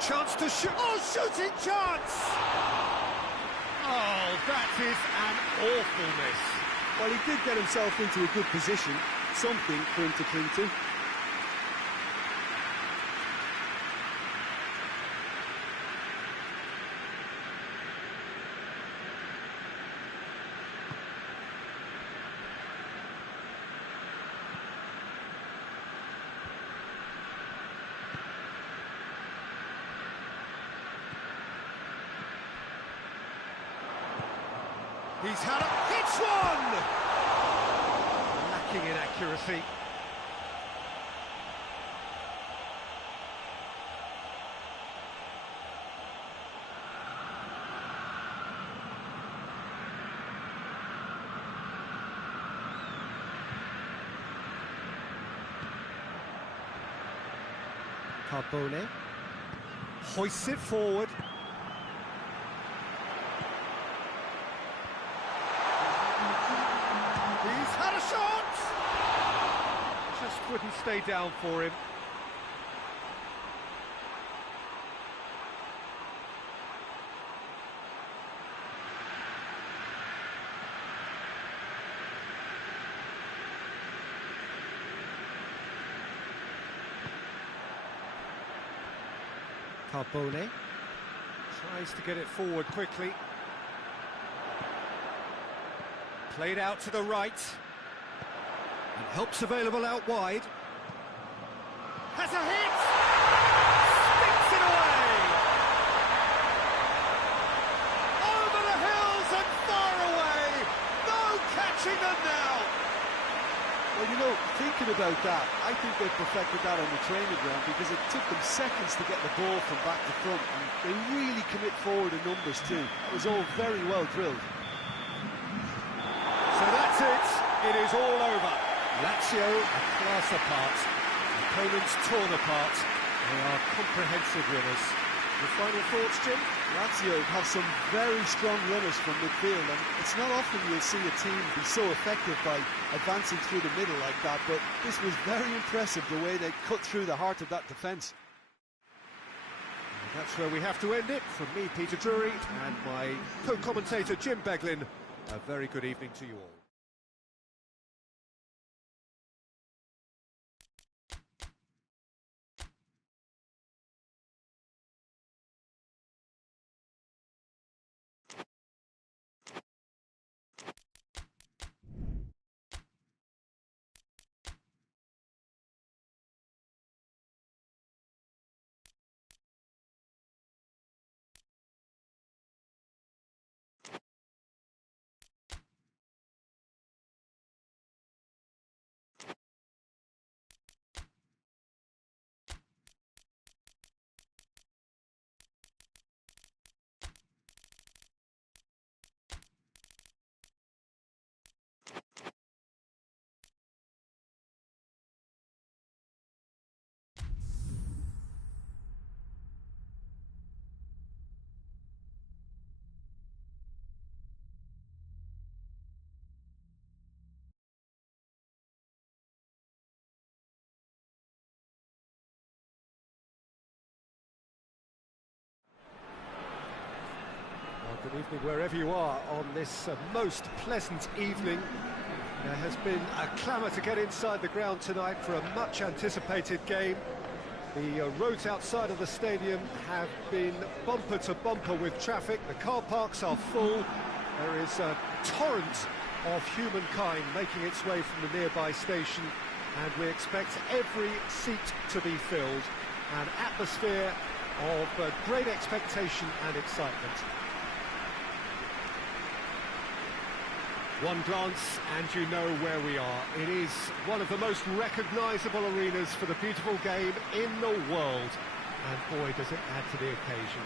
Chance to shoot. Oh, shooting chance! Oh, that is an awful miss. Well, he did get himself into a good position, something for him to cling to. He's had a... hits one! Lacking in accuracy. Carbone hoists it forward. He's had a shot! Just wouldn't stay down for him. Carbone tries to get it forward quickly. Played out to the right. And help's available out wide. Has a hit! Sticks it away! Over the hills and far away! No catching them now! Well, you know, thinking about that, I think they perfected that on the training ground because it took them seconds to get the ball from back to front, and they really commit forward in numbers too. It was all very well drilled. So that's it. It is all over. Lazio a class apart. Opponents torn apart. They are comprehensive winners. Your final thoughts, Jim? Lazio have some very strong runners from midfield, and it's not often you'll see a team be so effective by advancing through the middle like that, but this was very impressive the way they cut through the heart of that defence. That's where we have to end it. From me, Peter Drury, and my co-commentator, Jim Beglin, a very good evening to you all. Good evening wherever you are on this most pleasant evening. There has been a clamour to get inside the ground tonight for a much anticipated game. The roads outside of the stadium have been bumper to bumper with traffic. The car parks are full. There is a torrent of humankind making its way from the nearby station, and we expect every seat to be filled. An atmosphere of great expectation and excitement. One glance and you know where we are. It is one of the most recognisable arenas for the beautiful game in the world. And boy, does it add to the occasion.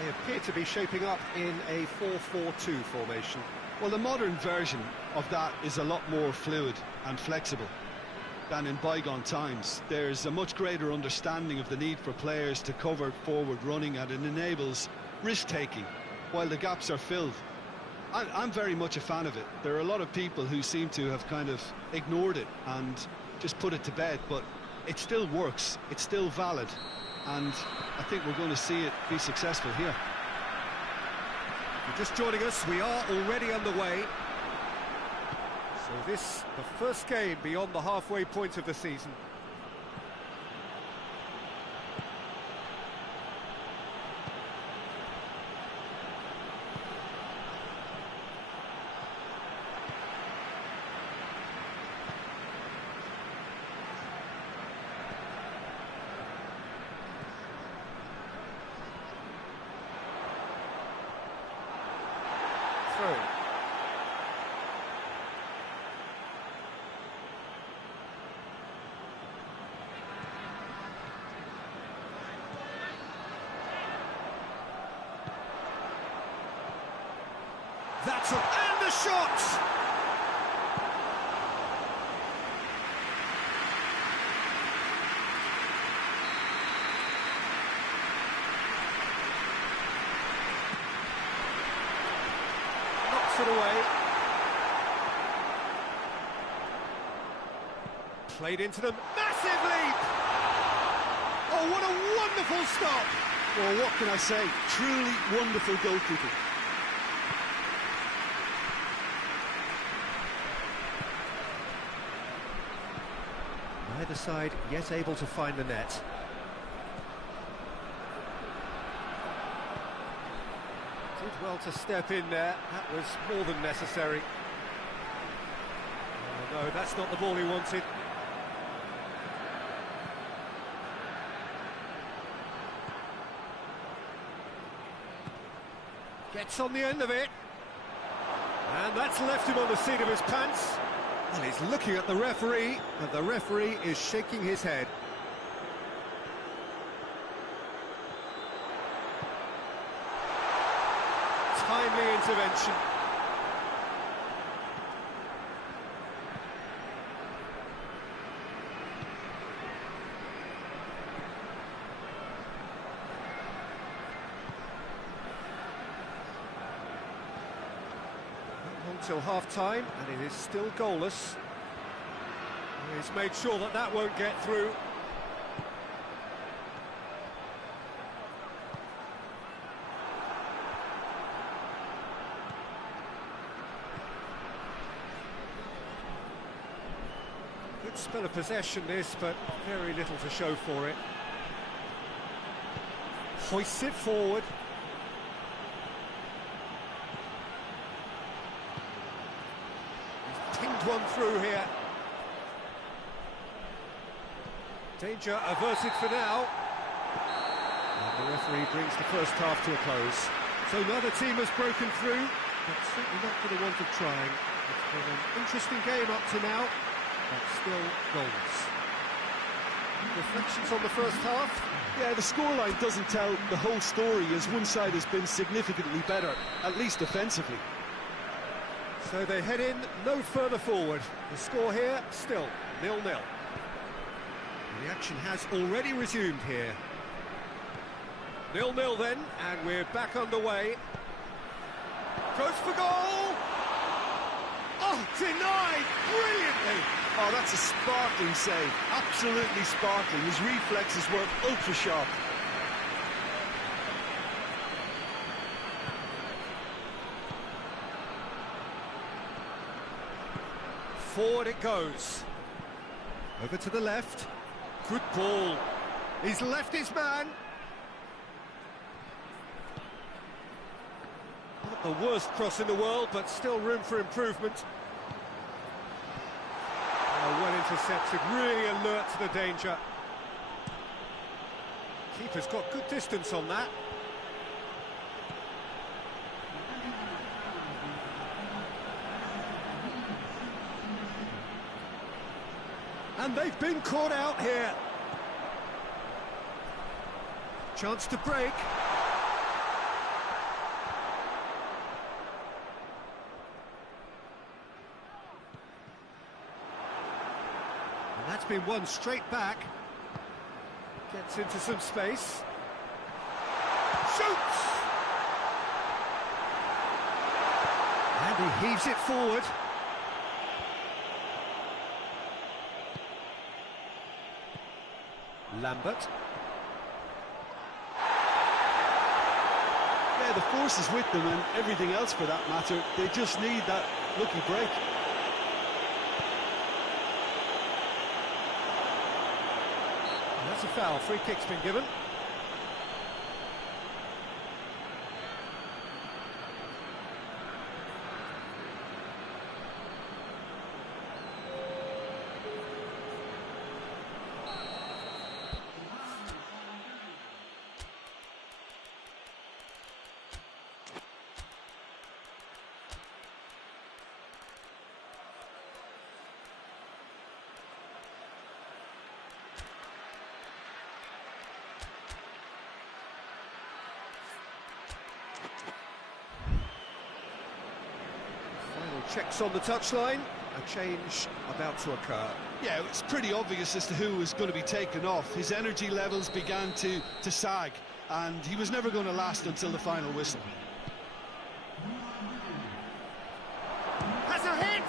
They appear to be shaping up in a 4-4-2 formation. Well, the modern version of that is a lot more fluid and flexible than in bygone times. There's a much greater understanding of the need for players to cover forward running, and it enables risk-taking while the gaps are filled. I'm very much a fan of it. There are a lot of people who seem to have kind of ignored it and just put it to bed, but it still works, it's still valid, and I think we're going to see it be successful here. If you're just joining us, we are already underway. So this, the first game beyond the halfway point of the season. Through. That's and the shot! Knocks it away. Played into them. Massive leap! Oh, what a wonderful stop! Well, what can I say? Truly wonderful goalkeeping. Neither side yet able to find the net. Did well to step in there. That was more than necessary. Oh, no, that's not the ball he wanted. Gets on the end of it. And that's left him on the seat of his pants. Well, he's looking at the referee, and the referee is shaking his head. Timely intervention. Until half-time, and it is still goalless. He's made sure that that won't get through. Good spell of possession this, but very little to show for it. Hoists it forward. One through here. Danger averted for now. And the referee brings the first half to a close. So neither team has broken through, but certainly not for the want of trying. It's been an interesting game up to now, but still goalless. Reflections on the first half? Yeah, the scoreline doesn't tell the whole story, as one side has been significantly better, at least offensively. So they head in no further forward. The score here, still 0-0. The action has already resumed here. 0-0 then, and we're back underway. Goes for goal! Oh, denied brilliantly! Oh, that's a sparkling save, absolutely sparkling. His reflexes were ultra-sharp. Forward it goes. Over to the left. Good ball. He's left his man. Not the worst cross in the world, but still room for improvement. Oh, well intercepted, really alert to the danger. Keeper's got good distance on that. And they've been caught out here. Chance to break. And that's been won straight back. Gets into some space. Shoots! And he heaves it forward. Lambert. Yeah, the force is with them and everything else for that matter. They just need that lucky break. That's a foul. Free kick's been given. Checks on the touchline, a change about to occur. Yeah, it's pretty obvious as to who was going to be taken off. His energy levels began to sag, and he was never going to last until the final whistle. Has a hit!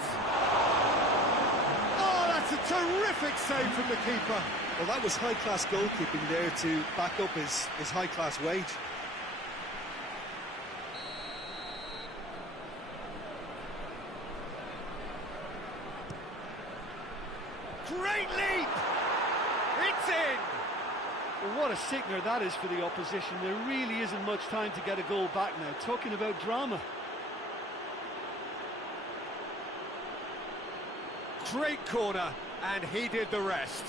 Oh, that's a terrific save from the keeper. Well, that was high-class goalkeeping there to back up his high-class wage. Great leap! It's in! Well, what a sickener that is for the opposition. There really isn't much time to get a goal back now. Talking about drama. Great corner, and he did the rest.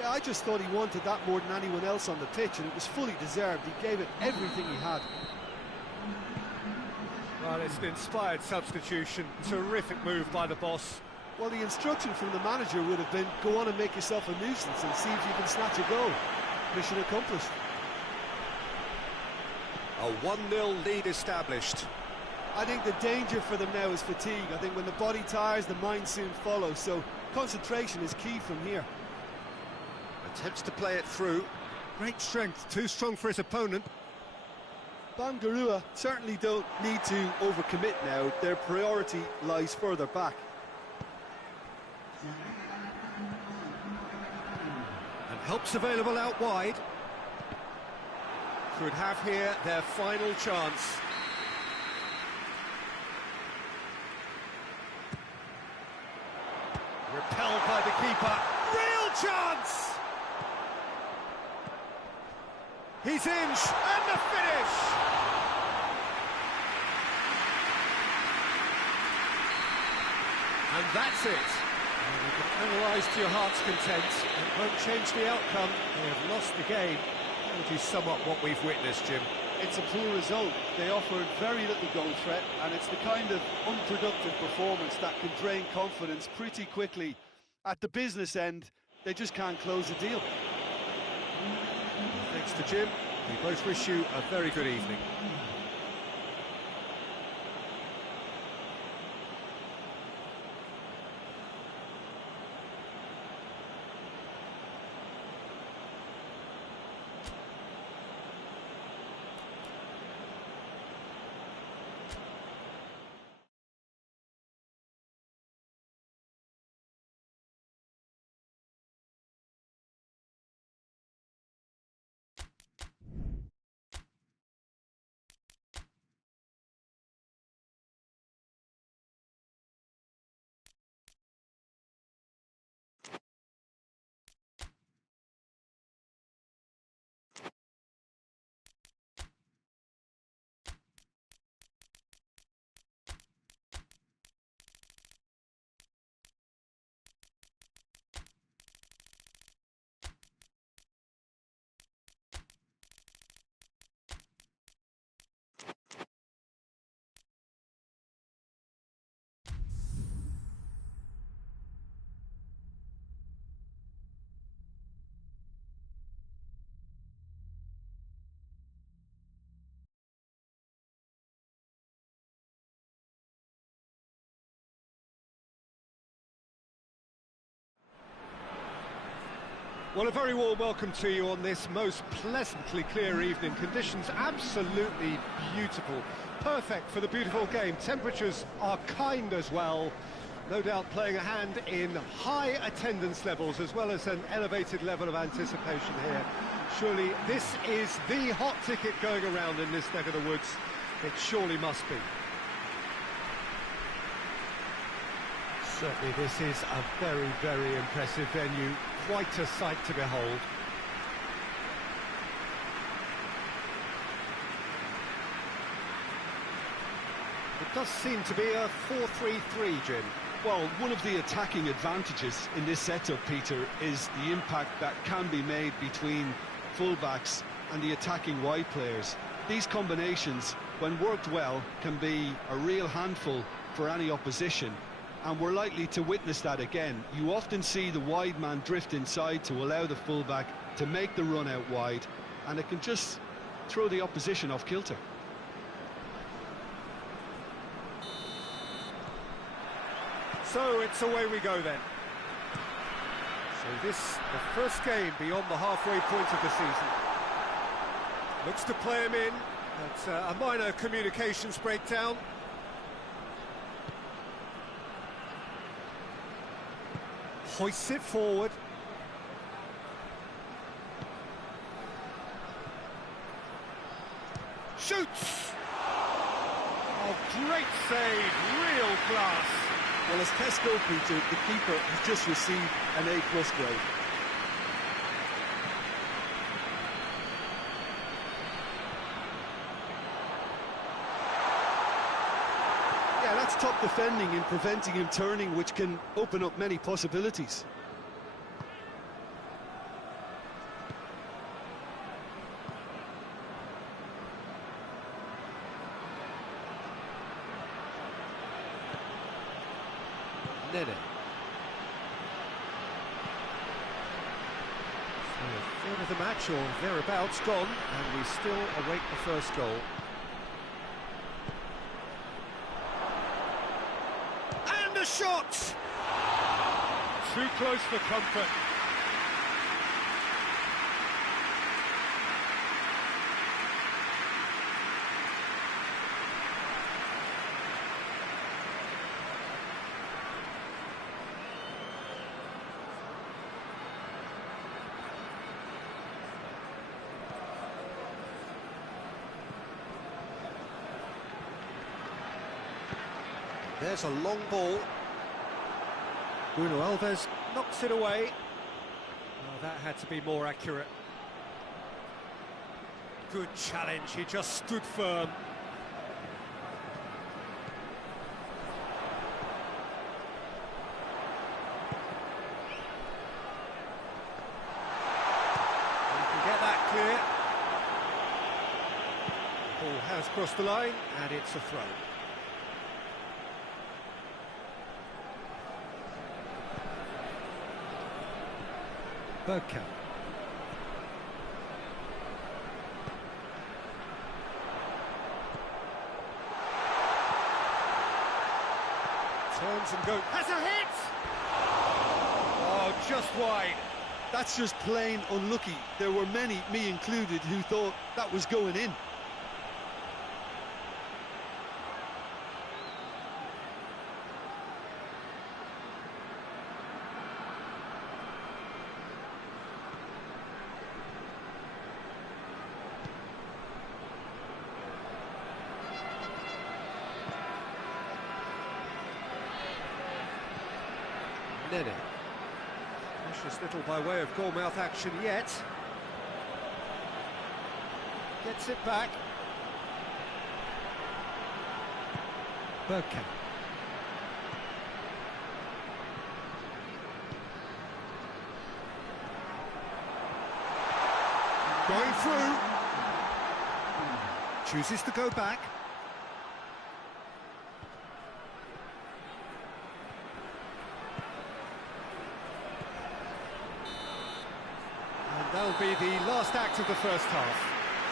Yeah, I just thought he wanted that more than anyone else on the pitch, and it was fully deserved. He gave it everything he had. Well, it's an inspired substitution. Terrific move by the boss. Well, the instruction from the manager would have been, go on and make yourself a nuisance and see if you can snatch a goal. Mission accomplished. A 1-0 lead established. I think the danger for them now is fatigue. I think when the body tires, the mind soon follows. So concentration is key from here. Attempts to play it through. Great strength, too strong for his opponent. Bangarua certainly don't need to overcommit now. Their priority lies further back. And help's available out wide. Could have here their final chance. Repelled by the keeper. Real chance! He's in, and the finish! And that's it. You can analyse to your heart's content. It won't change the outcome. They have lost the game. How would you sum up what we've witnessed, Jim? It's a poor result. They offered very little goal threat, and it's the kind of unproductive performance that can drain confidence pretty quickly. At the business end, they just can't close the deal. Thanks to Jim. We both wish you a very good evening. Well, a very warm welcome to you on this most pleasantly clear evening. Conditions absolutely beautiful. Perfect for the beautiful game. Temperatures are kind as well. No doubt playing a hand in high attendance levels as well as an elevated level of anticipation here. Surely this is the hot ticket going around in this neck of the woods. It surely must be. Certainly this is a very, very impressive venue. Quite a sight to behold. It does seem to be a 4-3-3, Jim. Well, one of the attacking advantages in this setup, Peter, is the impact that can be made between fullbacks and the attacking wide players. These combinations, when worked well, can be a real handful for any opposition, and we're likely to witness that again. You often see the wide man drift inside to allow the fullback to make the run out wide, and it can just throw the opposition off kilter. So it's away we go then. So this, the first game beyond the halfway point of the season. Looks to play him in. That's a minor communications breakdown. Hoists it forward. Shoots! Oh, great save, real class. Well, as tests go, Peter, the keeper has just received an A+ grade. Yeah, that's top defending and preventing him turning, which can open up many possibilities. So a third of the match or thereabouts gone, and we still await the first goal. And a shot! Too close for comfort. There's a long ball. Bruno Alves knocks it away. Oh, that had to be more accurate. Good challenge, he just stood firm. You can get that clear. Ball has crossed the line, and it's a throw. Bergkamp. Turns and goes. Has a hit! Oh, just wide. That's just plain unlucky. There were many, me included, who thought that was going in. Nene. Precious little by way of goal-mouth action yet. Gets it back. Bergkamp. Going through. Chooses to go back. That'll be the last act of the first half.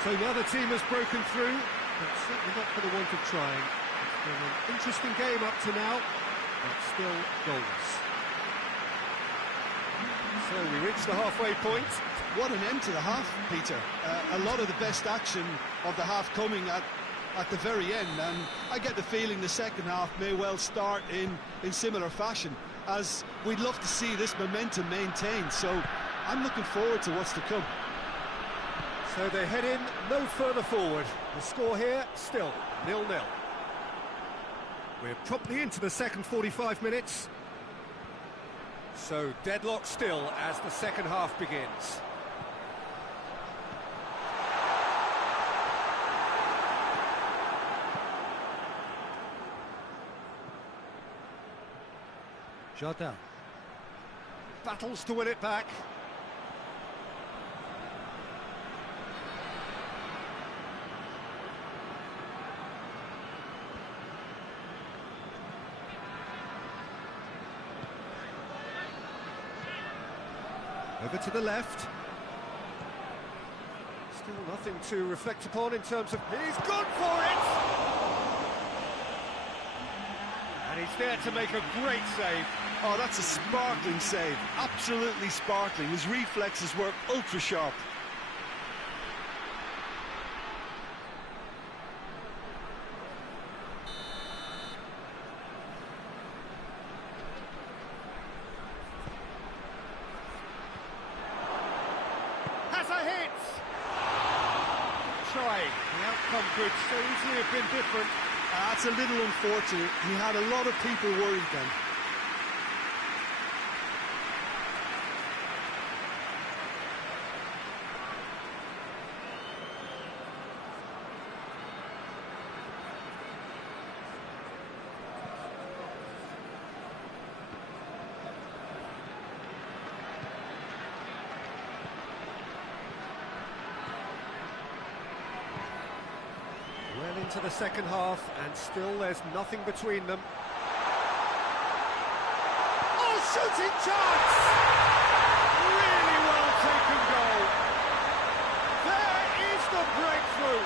So now the team has broken through, but certainly not for the want of trying. It's been an interesting game up to now, but still goalless. So we reach the halfway point. What an end to the half, Peter. A lot of the best action of the half coming at the very end, and I get the feeling the second half may well start in similar fashion, as we'd love to see this momentum maintained, so I'm looking forward to what's to come. So they head in no further forward. The score here, still 0-0. We're promptly into the second 45 minutes. So deadlock still as the second half begins. Jardin battles to win it back. Over to the left. Still nothing to reflect upon in terms of... He's gone for it! And he's there to make a great save. Oh, that's a sparkling save. Absolutely sparkling. His reflexes were ultra sharp. Has a hit! Trying. The outcome could so easily have been different. That's a little unfortunate. He had a lot of people worried then. Well into the second half, and still there's nothing between them. Oh, shooting chance! Really well taken goal. There is the breakthrough.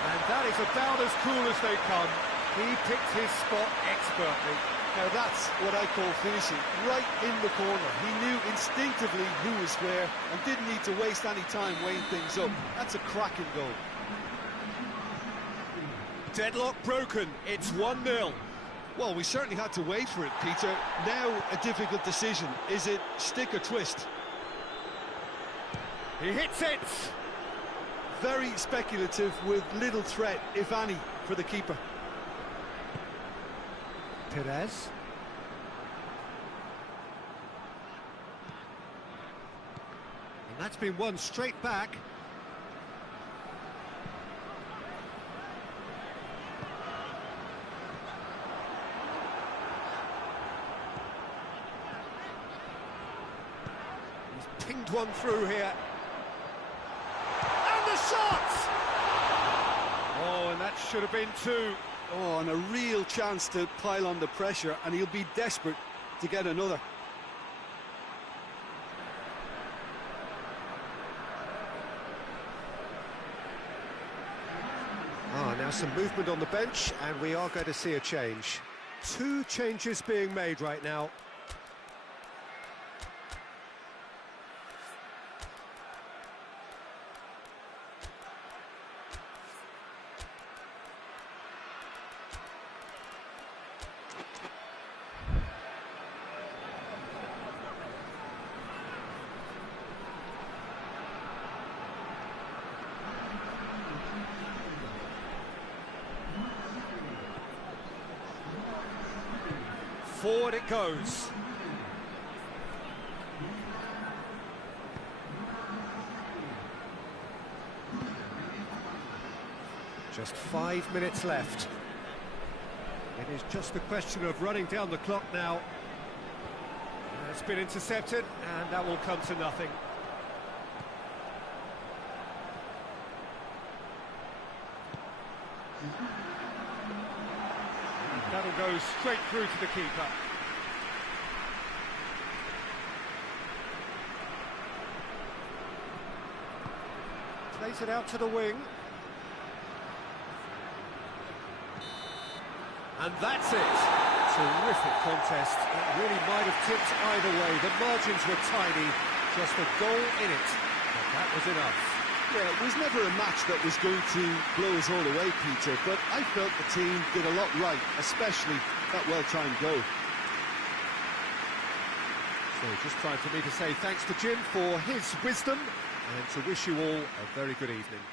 And that is about as cool as they come. He picked his spot expertly. Now that's what I call finishing, right in the corner. He knew instinctively who was where and didn't need to waste any time weighing things up. That's a cracking goal. Deadlock broken, it's 1-0. Well, we certainly had to wait for it, Peter. Now a difficult decision. Is it stick or twist? He hits it! Very speculative with little threat, if any, for the keeper. Perez. And that's been won straight back. He's pinged one through here. And the shot! Oh, and that should have been two. Oh, and a real chance to pile on the pressure, and he'll be desperate to get another. Now some movement on the bench, and we are going to see a change. Two changes being made right now. Forward it goes. Just 5 minutes left. It is just a question of running down the clock now. It's been intercepted, and that will come to nothing. That'll go straight through to the keeper. Plays it out to the wing. And that's it. Terrific contest. It really might have tipped either way. The margins were tiny, just a goal in it. But that was enough. Yeah, it was never a match that was going to blow us all away, Peter, but I felt the team did a lot right, especially that well-timed goal. So just time for me to say thanks to Jim for his wisdom and to wish you all a very good evening.